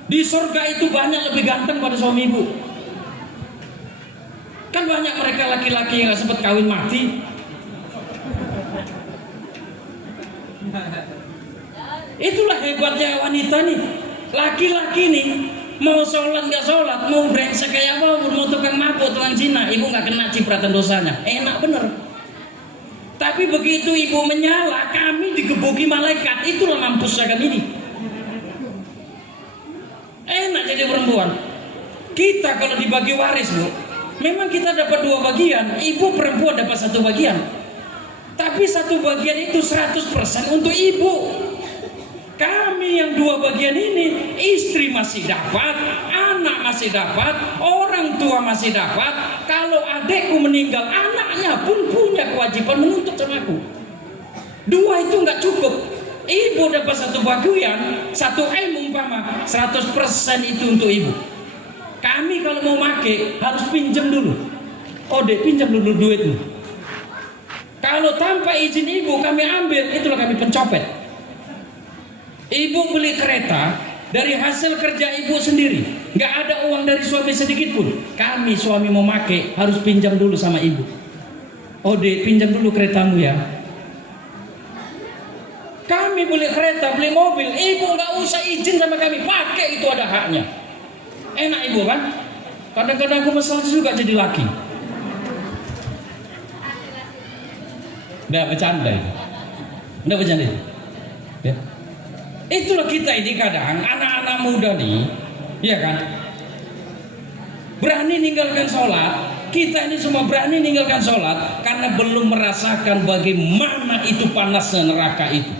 Di surga itu banyak lebih ganteng pada suami ibu. Kan banyak mereka laki-laki yang nggak sempat kawin mati. Itulah hebatnya wanita nih. Laki-laki nih mau sholat nggak sholat, mau brengsek kayak apa, mau tukang mabuk, tukang zina, ibu nggak kena cipratan dosanya. Enak bener. Tapi begitu ibu menyala, kami digebuki malaikat. Itulah mampusnya kami ini. Enak jadi perempuan. Kita kalau dibagi waris, Bu, memang kita dapat 2 bagian. Ibu perempuan dapat 1 bagian. Tapi 1 bagian itu 100% untuk ibu. Kami yang 2 bagian ini, istri masih dapat, anak masih dapat, orang tua masih dapat. Kalau adekku meninggal, anaknya pun punya kewajiban menuntut sama aku. 2 itu nggak cukup. Ibu dapat 1 bagian, 1 M umpama, 100% itu untuk ibu. Kami kalau mau make harus pinjam dulu. Oh, dek pinjam dulu duitmu. Kalau tanpa izin ibu kami ambil, itulah kami pencopet. Ibu beli kereta dari hasil kerja ibu sendiri, nggak ada uang dari suami sedikit pun. Kami suami mau make harus pinjam dulu sama ibu. Oh dek, pinjam dulu keretamu ya. Kami beli kereta, beli mobil, ibu nggak usah izin sama kami, pakai, itu ada haknya. Enak ibu kan? Kadang-kadang aku masalah juga jadi laki. Nggak bercanda itu. Nggak bercanda itu. Ya. Itulah kita ini kadang anak-anak muda nih, ya kan? Berani ninggalkan sholat. Kita ini semua berani ninggalkan sholat karena belum merasakan bagaimana itu panasnya neraka itu.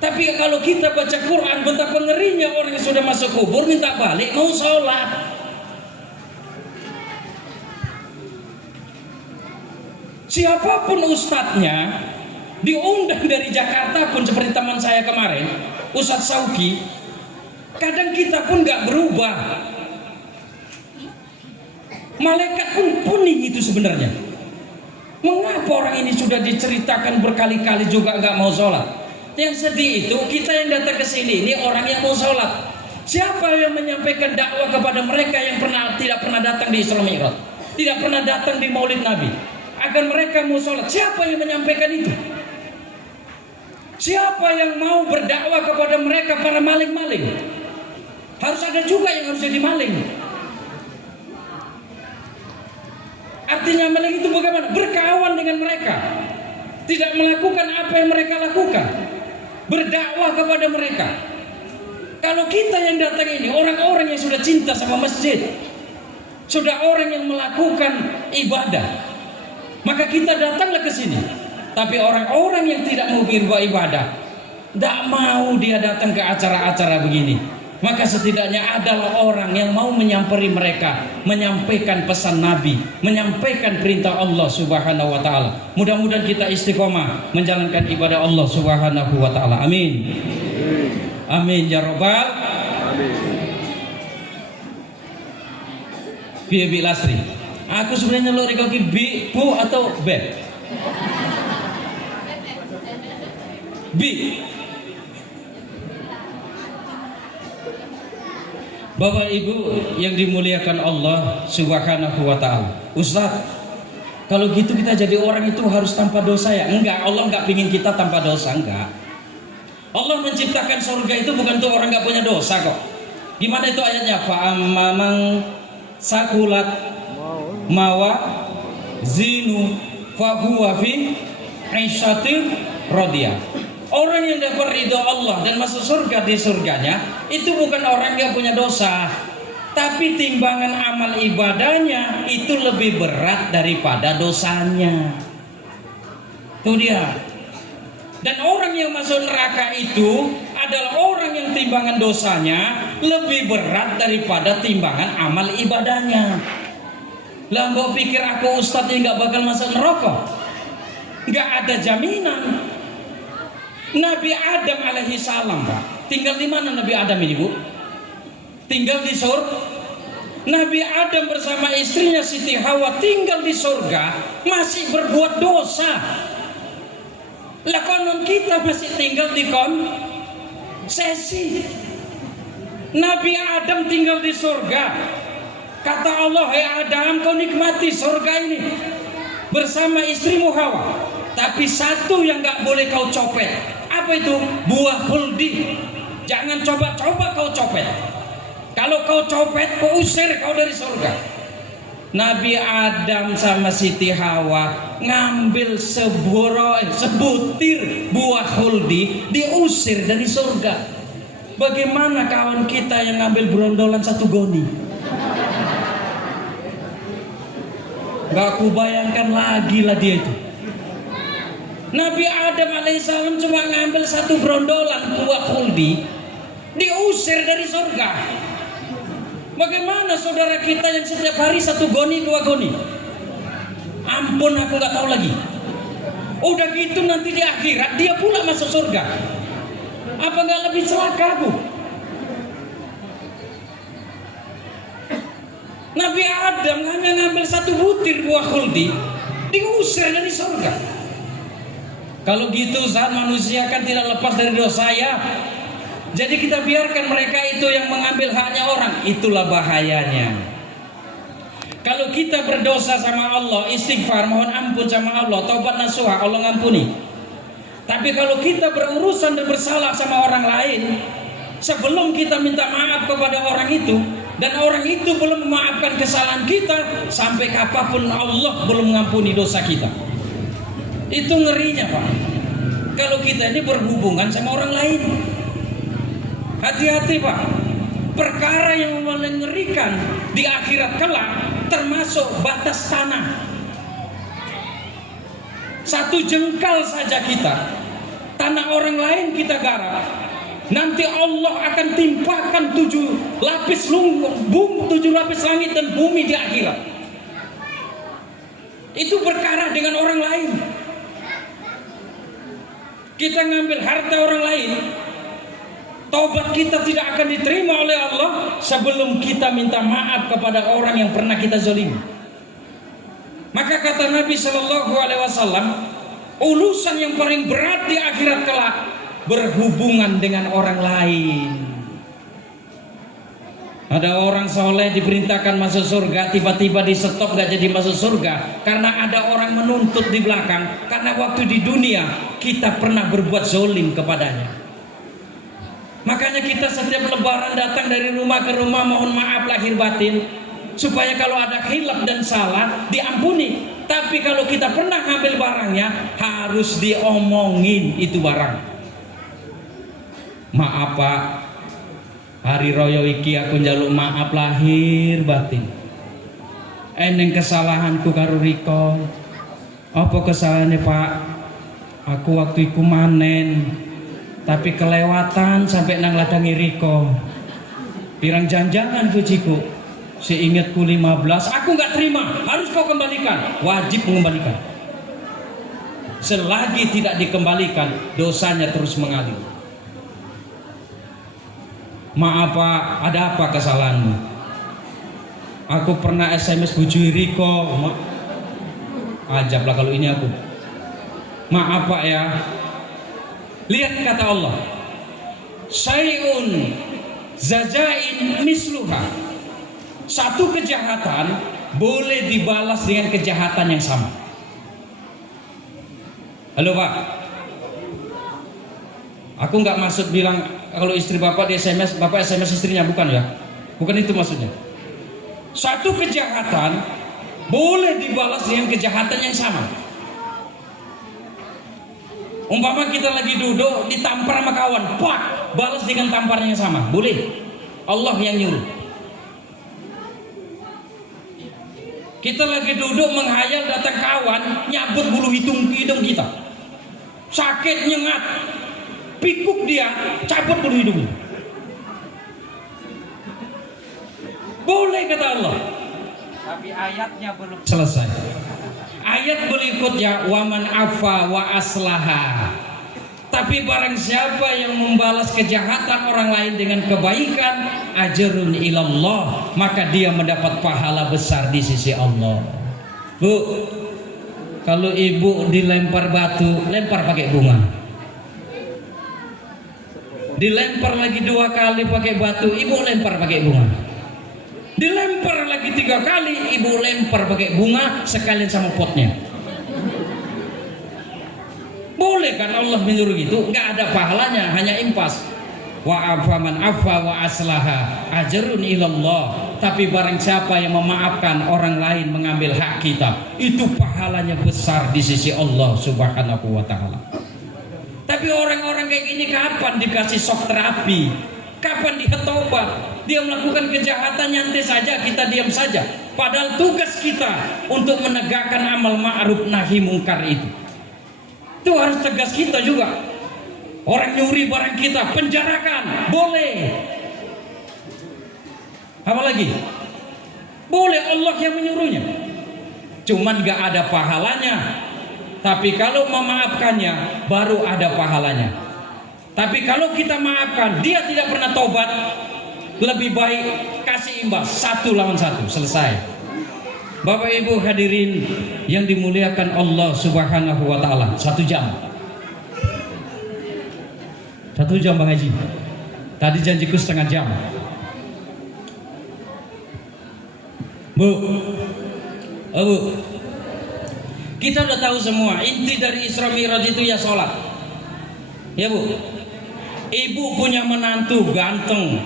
Tapi kalau kita baca Quran, betapa ngerinya orang yang sudah masuk kubur minta balik mau sholat. Siapapun ustadznya, diundang dari Jakarta pun seperti teman saya kemarin, Ustadz Sauki, kadang kita pun gak berubah. Malaikat pun kuning itu sebenarnya. Mengapa orang ini sudah diceritakan berkali-kali juga gak mau sholat? Yang sedih itu kita yang datang ke sini ini orang yang mau sholat. Siapa yang menyampaikan dakwah kepada mereka yang tidak pernah datang di Isra Mi'raj, tidak pernah datang di Maulid Nabi, agar mereka mau sholat? Siapa yang menyampaikan itu? Siapa yang mau berdakwah kepada mereka para maling-maling? Harus ada juga yang harus jadi maling. Artinya maling itu bagaimana? Berkawan dengan mereka, tidak melakukan apa yang mereka lakukan, berdakwah kepada mereka. Kalau kita yang datang ini orang-orang yang sudah cinta sama masjid, sudah orang yang melakukan ibadah, maka kita datanglah ke sini. Tapi orang-orang yang tidak mau beribadah, tidak mau dia datang ke acara-acara begini, maka setidaknya adalah orang yang mau menyamperi mereka, menyampaikan pesan Nabi, menyampaikan perintah Allah Subhanahu wa taala. Mudah-mudahan kita istiqomah menjalankan ibadah Allah Subhanahu wa taala. Amin. Amin ya rabbal alamin. Piye Bi Lasri? Aku sebenarnya lo kaki Bi, Bu atau Beb? Bi. Bapak Ibu yang dimuliakan Allah Subhanahu wa taala. Ustaz, kalau gitu kita jadi orang itu harus tanpa dosa ya? Enggak, Allah enggak pingin kita tanpa dosa, enggak. Allah menciptakan surga itu bukan untuk orang enggak punya dosa kok. Gimana itu ayatnya? Fa'amman sakulat mawa zinu fahuwa fi 'ishatir radiyah. Orang yang dapat ridho Allah dan masuk surga di surganya itu bukan orang yang punya dosa, tapi timbangan amal ibadahnya itu lebih berat daripada dosanya. Itu dia. Dan orang yang masuk neraka itu adalah orang yang timbangan dosanya lebih berat daripada timbangan amal ibadahnya. Lah mbok pikir aku ustadz yang gak bakal masuk neraka? Gak ada jaminan. Nabi Adam alaihi salam, Pak, tinggal di mana Nabi Adam ini, Bu? Tinggal di surga. Nabi Adam bersama istrinya Siti Hawa tinggal di surga, masih berbuat dosa. Lah konon kita masih tinggal di konsesi. Nabi Adam tinggal di surga. Kata Allah, "Hai Adam, kau nikmati surga ini bersama istrimu Hawa. Tapi satu yang gak boleh kau copet." Apa itu? Buah khuldi. Jangan coba-coba kau copet. Kalau kau copet, kau usir kau dari surga. Nabi Adam sama Siti Hawa ngambil sebutir buah khuldi, diusir dari surga. Bagaimana kawan kita yang ngambil berondolan satu goni? Gak kubayangkan lagi lah dia itu. Nabi Adam alaihissalam cuma ngambil satu berondolan buah khuldi, diusir dari surga. Bagaimana saudara kita yang setiap hari satu goni, dua goni? Ampun, aku gak tahu lagi. Udah gitu nanti di akhirat dia pula masuk surga. Apa gak lebih celaka, Bu? Nabi Adam hanya ngambil satu butir buah khuldi, diusir dari surga. Kalau gitu saat manusia kan tidak lepas dari dosa ya. Jadi kita biarkan mereka itu yang mengambil haknya orang. Itulah bahayanya. Kalau kita berdosa sama Allah, istighfar, mohon ampun sama Allah, taubat nasuha, Allah ngampuni. Tapi kalau kita berurusan dan bersalah sama orang lain, sebelum kita minta maaf kepada orang itu, dan orang itu belum memaafkan kesalahan kita, sampai kapanpun Allah belum mengampuni dosa kita. Itu ngerinya Pak. Kalau kita ini berhubungan sama orang lain, hati-hati Pak. Perkara yang mengerikan di akhirat kelak termasuk batas tanah. Satu jengkal saja kita, tanah orang lain kita garap, nanti Allah akan timpakan 7 lapis langit dan bumi di akhirat. Itu perkara dengan orang lain. Kita ngambil harta orang lain, taubat kita tidak akan diterima oleh Allah sebelum kita minta maaf kepada orang yang pernah kita zalimi. Maka kata Nabi Shallallahu Alaihi Wasallam, urusan yang paling berat di akhirat kelak berhubungan dengan orang lain. Ada orang soleh diperintahkan masuk surga, tiba-tiba di stop gak jadi masuk surga karena ada orang menuntut di belakang, karena waktu di dunia kita pernah berbuat zolim kepadanya. Makanya kita setiap lebaran datang dari rumah ke rumah mohon maaf lahir batin, supaya kalau ada khilaf dan salah diampuni. Tapi kalau kita pernah ngambil barangnya, harus diomongin itu barang. Maaf Pak, hari raya iki aku njaluk maaf lahir batin. Eneng kesalahanku karo Riko. Apa kesalahannya Pak? Aku waktu iku manen, tapi kelewatan sampai nang ladangi Riko. Pirang janjangan kuciku, seingatku 15, aku nggak terima, harus kau kembalikan, wajib mengembalikan. Selagi tidak dikembalikan, dosanya terus mengalir. Maaf Pak, ada apa kesalahanmu? Aku pernah SMS bujui Riko. Ajablah kalau ini aku. Maaf Pak ya. Lihat kata Allah, syai'un zajain misluha. Satu kejahatan boleh dibalas dengan kejahatan yang sama. Halo Pak, aku nggak maksud bilang kalau istri bapak di SMS, bapak SMS istrinya, bukan ya? Bukan itu maksudnya. Satu kejahatan boleh dibalas dengan kejahatan yang sama. Umpama kita lagi duduk ditampar sama kawan, pak, balas dengan tamparan yang sama, boleh. Allah yang nyuruh. Kita lagi duduk menghayal datang kawan nyabut bulu hidung kita, sakit nyengat, pikuk dia, cabut bulu hidung. Boleh kata Allah. Tapi ayatnya belum selesai. Ayat berikutnya, waman afa wa aslaha. Tapi barang siapa yang membalas kejahatan orang lain dengan kebaikan, ajrun ilallah, maka dia mendapat pahala besar di sisi Allah. Bu, kalau ibu dilempar batu, lempar pakai bunga. Dilempar lagi 2 kali pakai batu, ibu lempar pakai bunga. Dilempar lagi 3 kali, ibu lempar pakai bunga sekalian sama potnya. Boleh kan Allah menyuruh gitu? Nggak ada pahalanya, hanya impas. Wa afaman afa wa aslaha ajrun ilallah. Tapi barang siapa yang memaafkan orang lain mengambil hak kita, itu pahalanya besar di sisi Allah Subhanahu wa taala. Tapi orang-orang kayak gini kapan dikasih shock terapi? Kapan dia taubat? Dia melakukan kejahatan nyantai saja, kita diam saja. Padahal tugas kita untuk menegakkan amal ma'ruf nahi mungkar itu harus tegas kita juga. Orang nyuri barang kita, penjarakan, boleh. Apa lagi? Boleh, Allah yang menyuruhnya. Cuman gak ada pahalanya. Tapi kalau memaafkannya, baru ada pahalanya. Tapi kalau kita maafkan, dia tidak pernah taubat, lebih baik kasih imbas 1 lawan 1, selesai. Bapak Ibu hadirin yang dimuliakan Allah Subhanahu wa taala, 1 jam. 1 jam Bang Haji. Tadi janjiku setengah jam. Bu, Bu, kita udah tahu semua inti dari Isra Mi'raj itu ya sholat. Ya Bu, ibu punya menantu ganteng,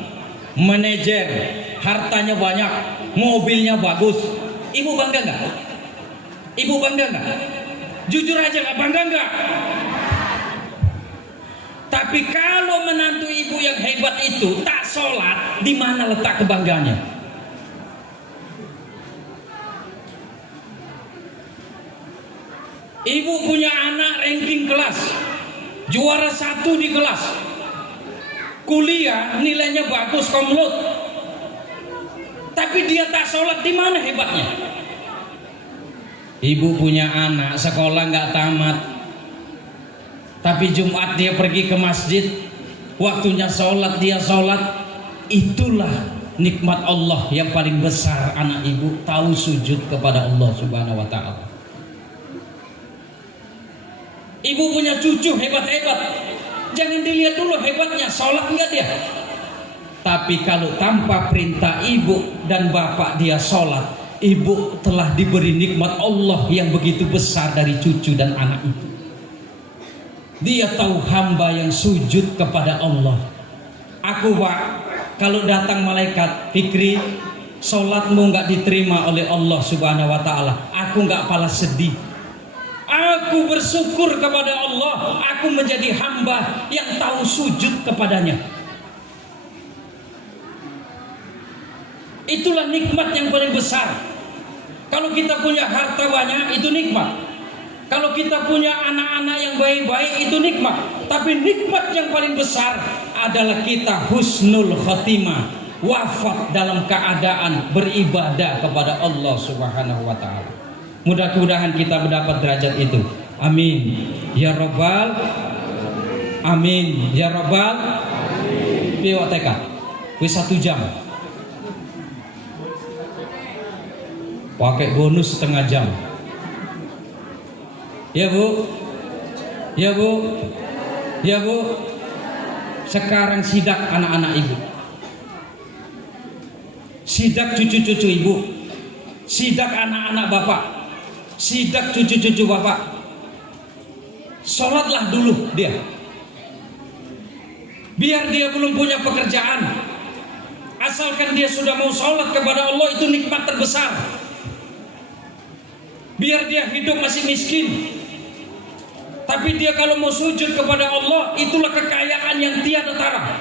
manajer, hartanya banyak, mobilnya bagus. Ibu bangga nggak? Ibu bangga nggak? Jujur aja, nggak bangga nggak? Tapi kalau menantu ibu yang hebat itu tak sholat, di mana letak kebanggaannya? Ibu punya anak ranking kelas, juara 1 di kelas, kuliah nilainya bagus, komlut, tapi dia tak sholat, di mana hebatnya? Ibu punya anak sekolah nggak tamat, tapi Jumat dia pergi ke masjid, waktunya sholat dia sholat. Itulah nikmat Allah yang paling besar. Anak ibu tahu sujud kepada Allah Subhanahu wa ta'ala. Ibu punya cucu hebat-hebat, jangan dilihat dulu hebatnya, sholat enggak dia. Tapi kalau tanpa perintah ibu dan bapak dia sholat, ibu telah diberi nikmat Allah yang begitu besar dari cucu dan anak itu. Dia tahu hamba yang sujud kepada Allah. Aku Pak, kalau datang malaikat, Fikri, sholatmu nggak diterima oleh Allah Subhanahu wa ta'ala, aku nggak pala sedih. Aku bersyukur kepada Allah, aku menjadi hamba yang tahu sujud kepadanya. Itulah nikmat yang paling besar. Kalau kita punya harta banyak, itu nikmat. Kalau kita punya anak-anak yang baik-baik, itu nikmat. Tapi nikmat yang paling besar adalah kita husnul khotimah, wafat dalam keadaan beribadah kepada Allah Subhanahu wa ta'ala. Mudah-mudahan kita mendapat derajat itu. Amin ya Rabbal, amin ya Rabbal. PWTK wis 1 jam, pakai bonus setengah jam. Ya Bu, ya Bu, ya Bu. Sekarang sidak anak-anak ibu, sidak cucu-cucu ibu, sidak anak-anak bapak, sidak cucu-cucu bapak. Sholatlah dulu dia. Biar dia belum punya pekerjaan, asalkan dia sudah mau sholat kepada Allah, itu nikmat terbesar. Biar dia hidup masih miskin, tapi dia kalau mau sujud kepada Allah, itulah kekayaan yang tiada tara.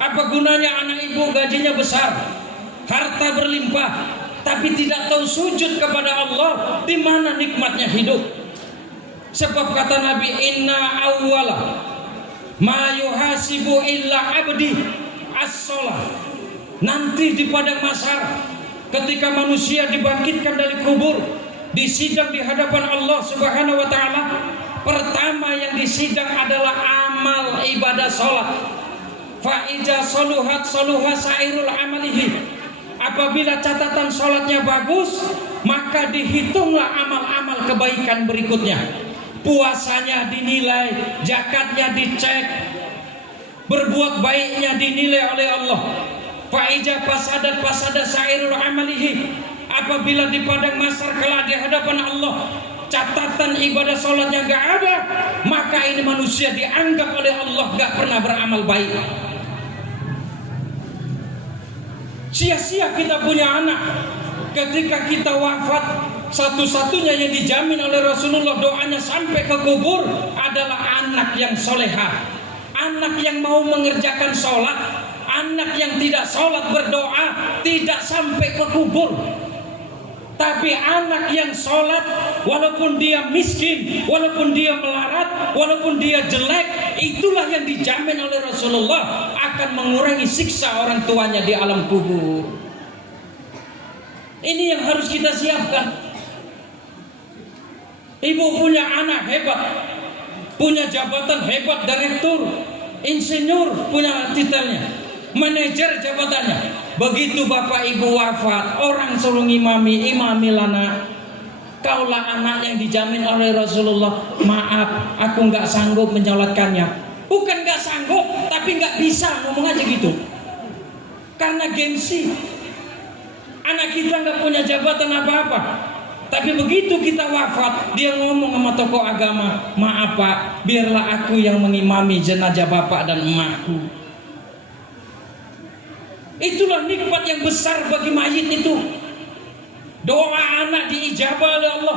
Apa gunanya anak ibu gajinya besar, harta berlimpah, tapi tidak tahu sujud kepada Allah? Di mana nikmatnya hidup? Sebab kata Nabi, inna awwala ma yuhasibu illa abdi as-sholah. Nanti di padang mahsyar, ketika manusia dibangkitkan dari kubur, disidang di hadapan Allah Subhanahu wa ta'ala, pertama yang disidang adalah amal ibadah sholat. Fa'ija soluhat soluha sairul amalihi. Apabila catatan sholatnya bagus, maka dihitunglah amal-amal kebaikan berikutnya. Puasanya dinilai, zakatnya dicek, berbuat baiknya dinilai oleh Allah. Fa'ija pasadat sairul amalihi. Apabila di padang mahsyar kelak di hadapan Allah, catatan ibadah sholatnya gak ada, maka ini manusia dianggap oleh Allah gak pernah beramal baik. Sia-sia kita punya anak. Ketika kita wafat, satu-satunya yang dijamin oleh Rasulullah doanya sampai ke kubur adalah anak yang solehah, anak yang mau mengerjakan sholat. Anak yang tidak sholat berdoa tidak sampai ke kubur. Tapi anak yang sholat, walaupun dia miskin, walaupun dia melarat, walaupun dia jelek, itulah yang dijamin oleh Rasulullah akan mengurangi siksa orang tuanya di alam kubur. Ini yang harus kita siapkan. Ibu punya anak hebat, punya jabatan hebat, direktur, insinyur punya titelnya, manajer jabatannya, Begitu bapak ibu wafat, orang suruh imami lana. Kaulah anak yang dijamin oleh Rasulullah. Maaf, aku nggak sanggup menyolatkannya. Bukan nggak sanggup, tapi nggak bisa, ngomong aja gitu. Karena gengsi. Anak kita nggak punya jabatan apa-apa. Tapi begitu kita wafat, dia ngomong sama tokoh agama, maaf pak, biarlah aku yang mengimami jenazah bapak dan emakku. Itulah nikmat yang besar bagi mayit itu. Doa anak diijabah oleh Allah.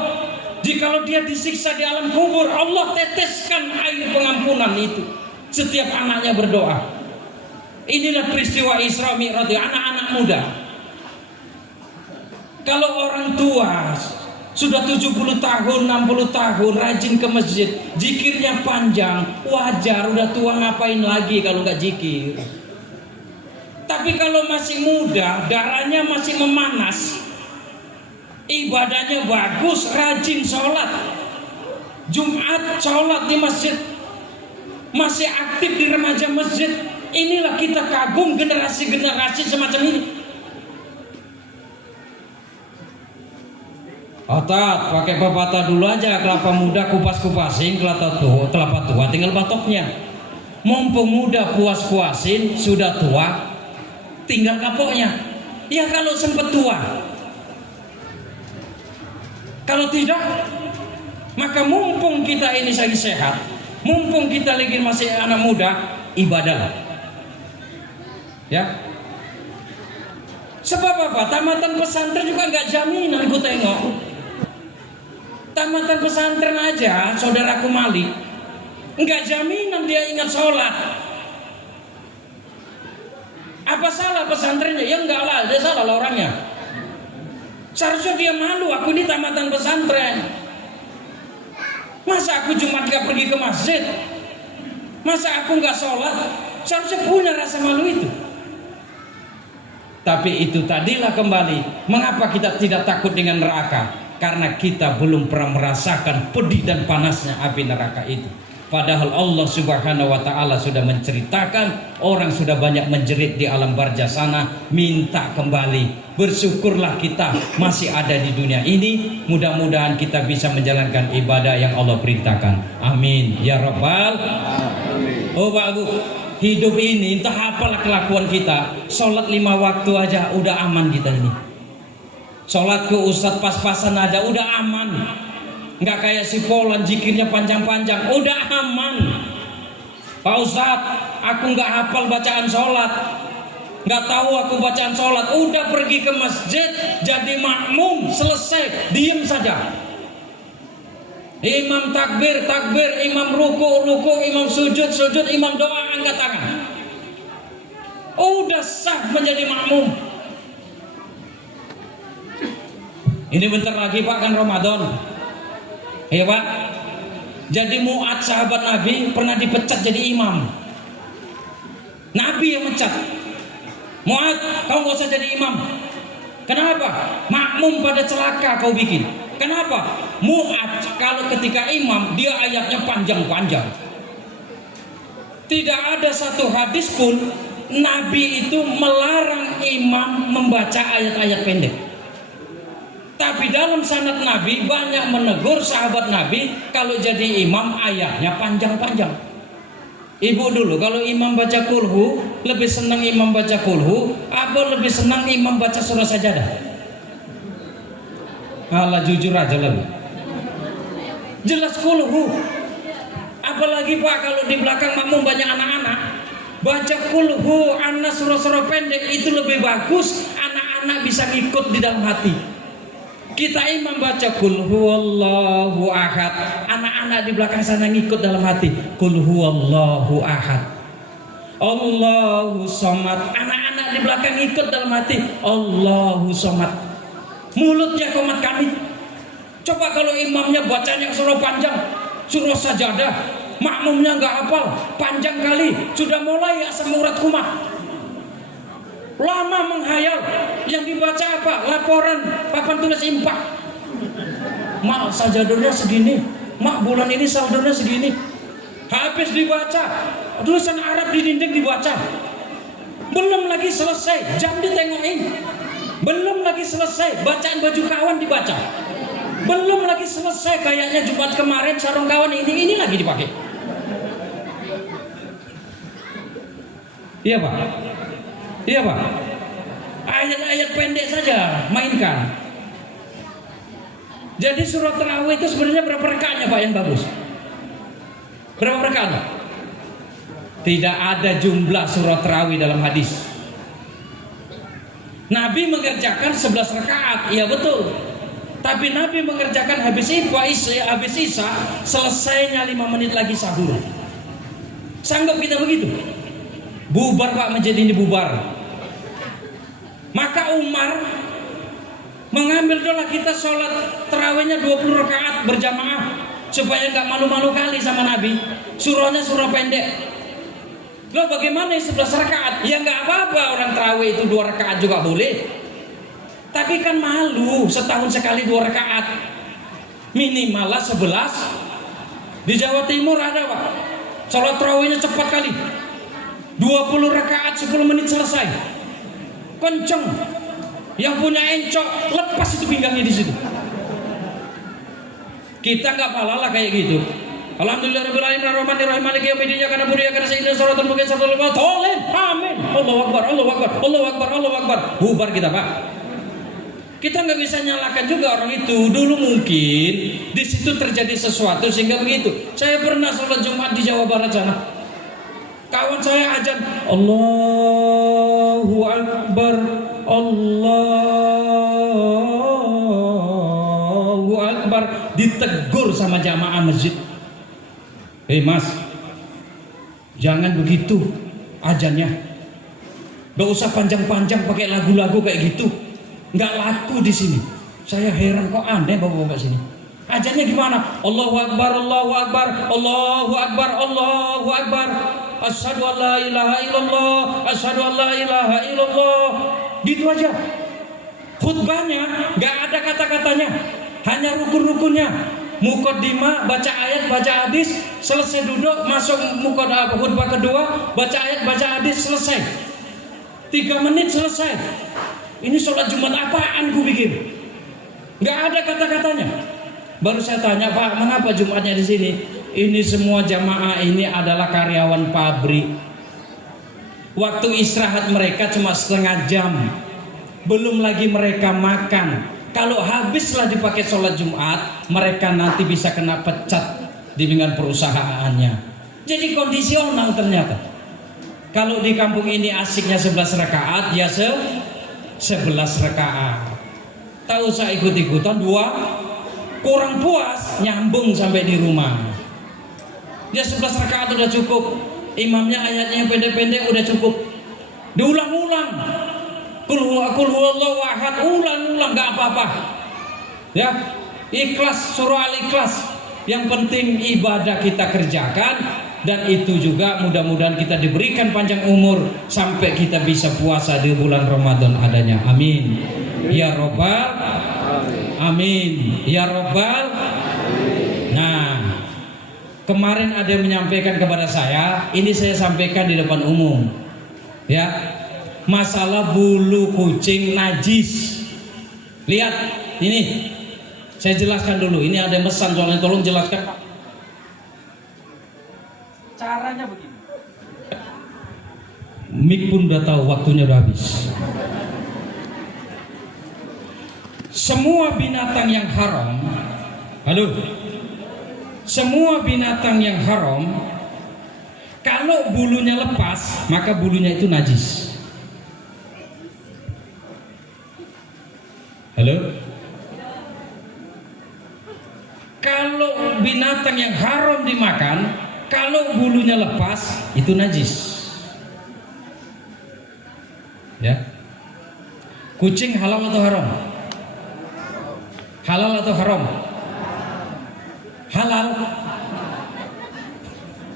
Jikalau dia disiksa di alam kubur, Allah teteskan air pengampunan itu setiap anaknya berdoa. Inilah peristiwa Isra Mi'raj anak-anak muda. Kalau orang tua sudah 70 tahun, 60 tahun rajin ke masjid, zikirnya panjang, wajar, udah tua ngapain lagi kalau nggak zikir. Tapi kalau masih muda, darahnya masih memanas, ibadahnya bagus, rajin sholat, Jumat sholat di masjid, masih aktif di remaja masjid. Inilah kita kagum generasi-generasi semacam ini. Otak, pakai pepatah dulu aja, kelapa muda kupas-kupasin, kelapa tua tinggal batoknya. Mumpung muda puas-puasin, sudah tua tinggal kapoknya. Ya kalau sempat tua. Kalau tidak, maka mumpung kita ini lagi sehat, mumpung kita lagi masih anak muda, ibadah. Ya. Sebab apa? Tamatan pesantren juga nggak jaminan ku tengok. Tamatan pesantren aja, saudaraku Malik, nggak jaminan dia ingat sholat. Apa salah pesantrennya? Ya enggak lah, dia salah lah orangnya. Seharusnya dia malu, aku ini tamatan pesantren. Masa aku Jumat gak pergi ke masjid? Masa aku gak sholat? Seharusnya punya rasa malu itu. Tapi itu tadilah kembali, mengapa kita tidak takut dengan neraka? Karena kita belum pernah merasakan pedih dan panasnya api neraka itu. Padahal Allah Subhanahu wa ta'ala sudah menceritakan, orang sudah banyak menjerit di alam barzah sana, minta kembali. Bersyukurlah kita masih ada di dunia ini. Mudah-mudahan kita bisa menjalankan ibadah yang Allah perintahkan. Amin ya rabbal alamin. Oh Pak Bu, hidup ini entah apalah kelakuan kita, sholat 5 waktu aja udah aman kita ini. Sholat ke ustadz pas-pasan aja udah aman. Nggak kayak si Polan zikirnya panjang-panjang, udah aman. Pak Ustadz, aku nggak hafal bacaan sholat, nggak tahu aku bacaan sholat, udah pergi ke masjid jadi makmum, selesai, diem saja. Imam takbir, imam ruku, imam sujud, imam doa, angkat tangan, udah sah menjadi makmum. Ini bentar lagi Pak kan Ramadan. Ya Pak, jadi Mu'ad sahabat Nabi pernah dipecat jadi imam. Nabi yang mecat. Mu'ad, kau gak usah jadi imam. Kenapa? Makmum pada celaka kau bikin. Kenapa? Mu'ad kalau ketika imam dia ayatnya panjang-panjang. Tidak ada satu hadis pun Nabi itu melarang imam membaca ayat-ayat pendek. Tapi dalam sanad Nabi banyak menegur sahabat Nabi kalau jadi imam ayatnya panjang-panjang. Ibu dulu kalau imam baca kulhu, lebih senang imam baca kulhu apa lebih senang imam baca surah sajadah? Alah jujur aja lah. Jelas kulhu. Apalagi Pak kalau di belakang makmum banyak anak-anak, baca kulhu anak surah-surah pendek itu lebih bagus, anak-anak bisa ngikut di dalam hati. Kita imam baca kul huwallahu ahad, anak-anak di belakang sana ngikut dalam hati kul huwallahu ahad, Allahu somad, anak-anak di belakang ngikut dalam hati Allahu somad. Mulutnya komat kami. Coba kalau imamnya bacanya surah panjang, surah sajadah, makmumnya nggak hafal, panjang kali, sudah mulai asam urat kumat, lama menghayal. Yang dibaca apa? Laporan papan tulis impak. Mak sajadahnya segini, mak bulan ini saldonya segini. Habis dibaca, tulisan Arab di dinding dibaca. Belum lagi selesai jam ditengokin, belum lagi selesai bacaan baju kawan dibaca, belum lagi selesai kayaknya Jumat kemarin sarung kawan ini lagi dipakai. Iya Pak, iya Pak. Ayat-ayat pendek saja mainkan. Jadi surat tarawih itu sebenarnya berapa rakaatnya Pak yang bagus? Berapa rakaat Pak? Tidak ada jumlah surat tarawih dalam hadis. Nabi mengerjakan 11 rakaat, iya betul. Tapi Nabi mengerjakan habis Isya, selesainya 5 menit lagi sahur. Sanggup kita begitu? Bubar Pak, masjid ini bubar. Maka Umar mengambil doa kita sholat tarawihnya 20 rakaat berjamaah supaya nggak malu-malu kali sama Nabi. Surahnya surah pendek. Loh bagaimana 11 rakaat? Ya nggak apa-apa, orang tarawih itu 2 rakaat juga boleh. Tapi kan malu setahun sekali 2 rakaat. Minimalnya 11. Di Jawa Timur ada Pak, sholat tarawihnya cepat kali. 20 rakaat 10 menit selesai. Kenceng. Yang punya encok lepas itu pinggangnya di situ. Kita nggak palalah kayak gitu. Alhamdulillahirabbil alamin arrahmanirrahim maliki yaumiddin iyyaka na'budu wa iyyaka nasta'in shiratal mustaqim shiratal ladzina an'amta 'alaihim. Amin. Allahu akbar, Allahu akbar, Allahu akbar, Allahu akbar. Bubar kita Pak. Kita nggak bisa nyalakan juga orang itu. Dulu mungkin di situ terjadi sesuatu sehingga begitu. Saya pernah sholat Jumat di Jawa Barat sana. Kawan saya ajan Allahu akbar, Allahu akbar, ditegur sama jamaah masjid. Mas, jangan begitu ajannya. Gak usah panjang-panjang pakai lagu-lagu kayak gitu. Nggak laku di sini. Saya heran kok aneh bapak-bapak sini. Ajannya gimana? Allahu akbar, Allahu akbar, Allahu akbar, Allahu akbar. Asyhadu an la ilaha illallah, asyhadu an la ilaha illallah. Gitu aja. Khutbahnya nggak ada kata-katanya, hanya rukun-rukunnya. Muqaddimah, baca ayat, baca hadis, selesai duduk, masuk khutbah kedua, baca ayat, baca hadis, selesai. 3 menit selesai. Ini sholat Jumat apaan gue bikin? Nggak ada kata-katanya. Baru saya tanya, Pak, mengapa Jumatnya di sini? Ini semua jamaah ini adalah karyawan pabrik. Waktu istirahat mereka cuma setengah jam. Belum lagi mereka makan. Kalau habislah dipakai sholat Jumat, mereka nanti bisa kena pecat dengan perusahaannya. Jadi kondisional ternyata. Kalau di kampung ini asiknya 11 rakaat, ya 11 rakaat. Tahu saya ikut-ikutan 2, kurang puas, nyambung sampai di rumah. Dia 11 rakaat udah cukup. Imamnya ayatnya yang pendek-pendek udah cukup. Diulang-ulang. Qul huwallahu ahad, ulang-ulang, nggak apa-apa. Ya, ikhlas, surah Al-Ikhlas. Yang penting ibadah kita kerjakan, dan itu juga mudah-mudahan kita diberikan panjang umur sampai kita bisa puasa di bulan Ramadan adanya. Amin. Ya Robbal. Amin. Ya Robbal. Nah, kemarin ada yang menyampaikan kepada saya, ini saya sampaikan di depan umum. Ya. Masalah bulu kucing najis. Lihat, ini saya jelaskan dulu. Ini ada pesan soalnya, tolong jelaskan Pak. Caranya begini. Mik pun udah tahu waktunya udah habis. Semua binatang yang haram, halo, semua binatang yang haram, kalau bulunya lepas, maka bulunya itu najis. Halo? Kalau binatang yang haram dimakan, kalau bulunya lepas, itu najis. Ya. Kucing halal atau haram? Halal atau haram? Halal.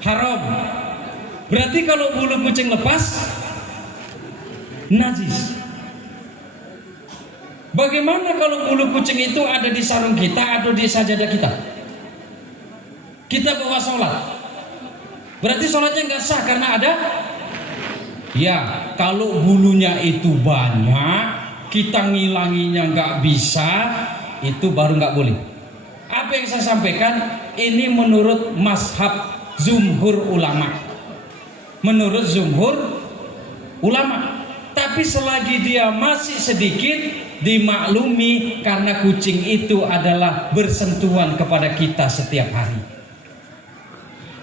Haram. Berarti kalau bulu kucing lepas, najis. Bagaimana kalau bulu kucing itu ada di sarung kita atau di sajadah kita? Kita bawa sholat, berarti sholatnya nggak sah karena ada Ya, kalau bulunya itu banyak, kita ngilanginya nggak bisa, itu baru nggak boleh. Apa yang saya sampaikan ini menurut mazhab jumhur ulama. Menurut jumhur ulama. Tapi selagi dia masih sedikit, dimaklumi karena kucing itu adalah bersentuhan kepada kita setiap hari.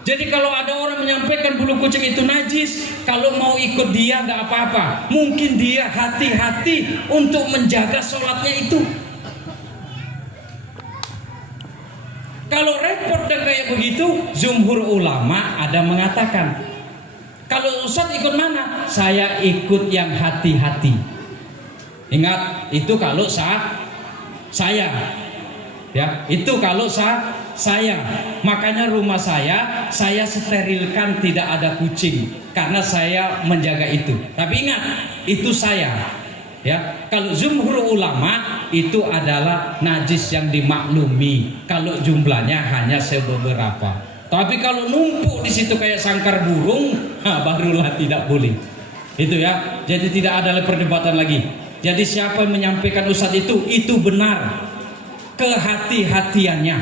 Jadi kalau ada orang menyampaikan bulu kucing itu najis, kalau mau ikut dia nggak apa-apa. Mungkin dia hati-hati untuk menjaga sholatnya itu. Kalau repot dan kayak begitu, jumhur ulama ada mengatakan, kalau Ustadz ikut mana? Saya ikut yang hati-hati. Ingat, itu kalau saya. Ya, itu kalau saya. Makanya rumah saya sterilkan, tidak ada kucing karena saya menjaga itu. Tapi ingat, itu saya. Ya, kalau jumhur ulama itu adalah najis yang dimaklumi kalau jumlahnya hanya sebeberapa. Tapi kalau numpuk di situ kayak sangkar burung, barulah tidak boleh. Itu ya. Jadi tidak ada perdebatan lagi. Jadi siapa yang menyampaikan Ustadz itu benar. Kehati-hatiannya,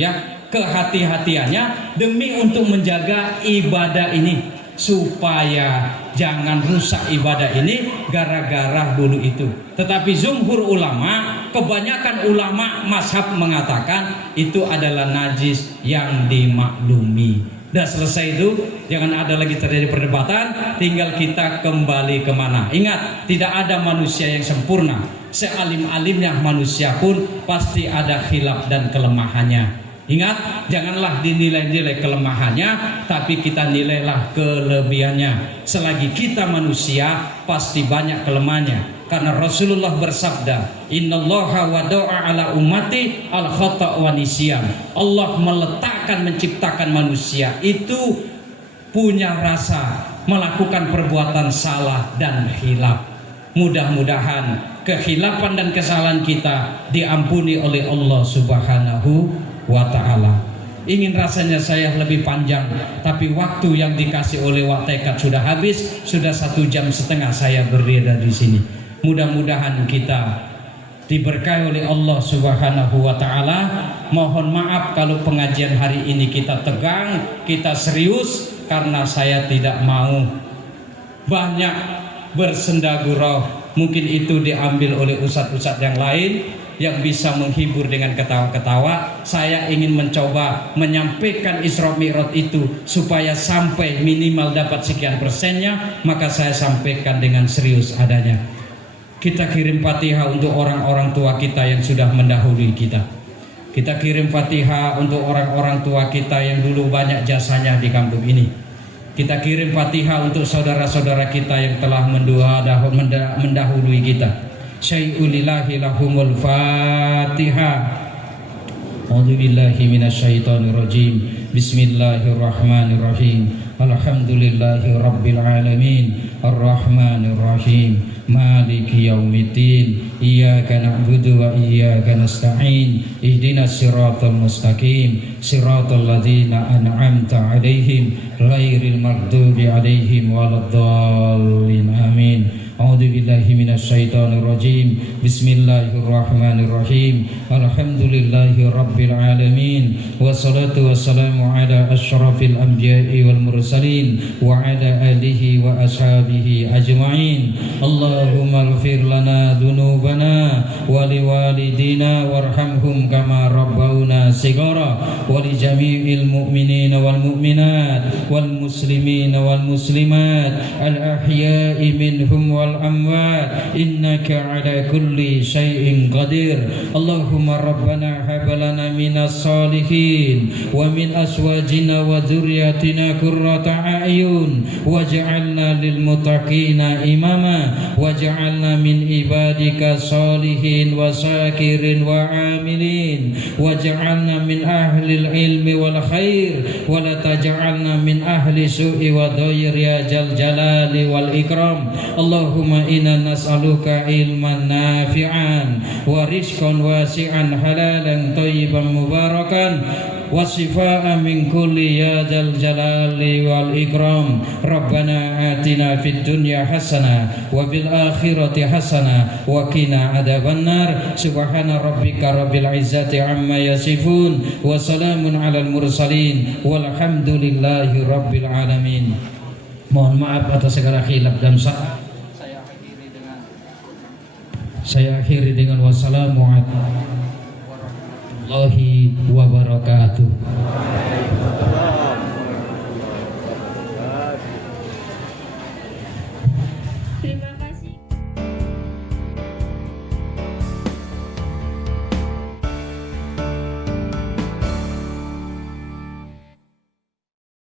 ya, kehati-hatiannya demi untuk menjaga ibadah ini supaya jangan rusak ibadah ini gara-gara bulu itu. Tetapi jumhur ulama, kebanyakan ulama mazhab mengatakan itu adalah najis yang dimaklumi. Dah selesai itu, jangan ada lagi terjadi perdebatan, tinggal kita kembali kemana. Ingat, tidak ada manusia yang sempurna. Sealim-alimnya manusia pun pasti ada khilaf dan kelemahannya. Ingat, janganlah dinilai-nilai kelemahannya, tapi kita nilailah kelebihannya. Selagi kita manusia, pasti banyak kelemahannya. Karena Rasulullah bersabda, Innallaha wada'a ala ummati al-khata' wa nisyan. Allah meletakkan, menciptakan manusia itu punya rasa melakukan perbuatan salah dan khilaf. Mudah-mudahan kekhilafan dan kesalahan kita diampuni oleh Allah Subhanahu wa ta'ala. Ingin rasanya saya lebih panjang, tapi waktu yang dikasih oleh Waktekat sudah habis. Sudah 1,5 jam saya berada di sini. Mudah-mudahan kita diberkahi oleh Allah Subhanahu wa ta'ala. Mohon maaf kalau pengajian hari ini kita tegang, kita serius, karena saya tidak mau banyak bersendagurau. Mungkin itu diambil oleh ustadz-ustadz yang lain yang bisa menghibur dengan ketawa-ketawa. Saya ingin mencoba menyampaikan Isra Mi'raj itu supaya sampai minimal dapat sekian persennya, maka saya sampaikan dengan serius adanya. Kita kirim Fatihah untuk orang-orang tua kita yang sudah mendahului kita. Kita kirim Fatihah untuk orang-orang tua kita yang dulu banyak jasanya di kampung ini. Kita kirim Fatihah untuk saudara-saudara kita yang telah mendahului kita. Syai'ulillahi lahumul Fatihah. A'udzubillahi minasyaitonirrajim. Bismillahirrahmanirrahim. Alhamdulillahi rabbil alamin. Ar-Rahmanirrahim. Maliki yaumiddin. Iyyaka na'budu wa iyyaka nasta'in. Ihdinas siratal mustaqim. Siratal ladzina an'amta 'alaihim ghairil maghdubi 'alaihim waladdallin. Amin. A'udzubillahi minasyaitonirrajim. Bismillahirrahmanirrahim. Alhamdulillahi rabbil alamin. Wassalatu wassalamu ala asyrafil anbiya'i wal mursalin wa ala alihi wa ashabihi ajma'in. Allahumma ighfir lana dhunubana wa liwalidina warhamhum kama rabbawna shighara wa li jami'il mu'minina wal mu'minat wal muslimina wal muslimat al ahya'i minhum wal amwat innaka ala kulli syai'in qadir. Allahumma rabbana hab lana minas salihin wa min aswajina wa dhurriyyatina qurrata a'yun waj'alna lil muttaqina imama waj'alna min ibadika salihin wa sakirin wa amilin waj'alna min ahli ilmi wal khair wa la taj'alna min ahli su'i wa dhair ya jal jalali wal ikram. Allahumma inna nas'aluka ilman nafi'an wa rizqan wasi'an halalan thayyiban mubarakan والشفاء من كل يا ذا الجلال والإكرام ربنا آتنا في الدنيا حسنة وفي الآخرة حسنة وقنا عذاب النار سبحان ربك رب العزة عما يصفون وسلام على المرسلين والحمد لله رب العالمين. Mohon maaf atas segala khilaf dan salah. Saya akhiri dengan wassalamualaikum warahmatullahi wabarakatuh.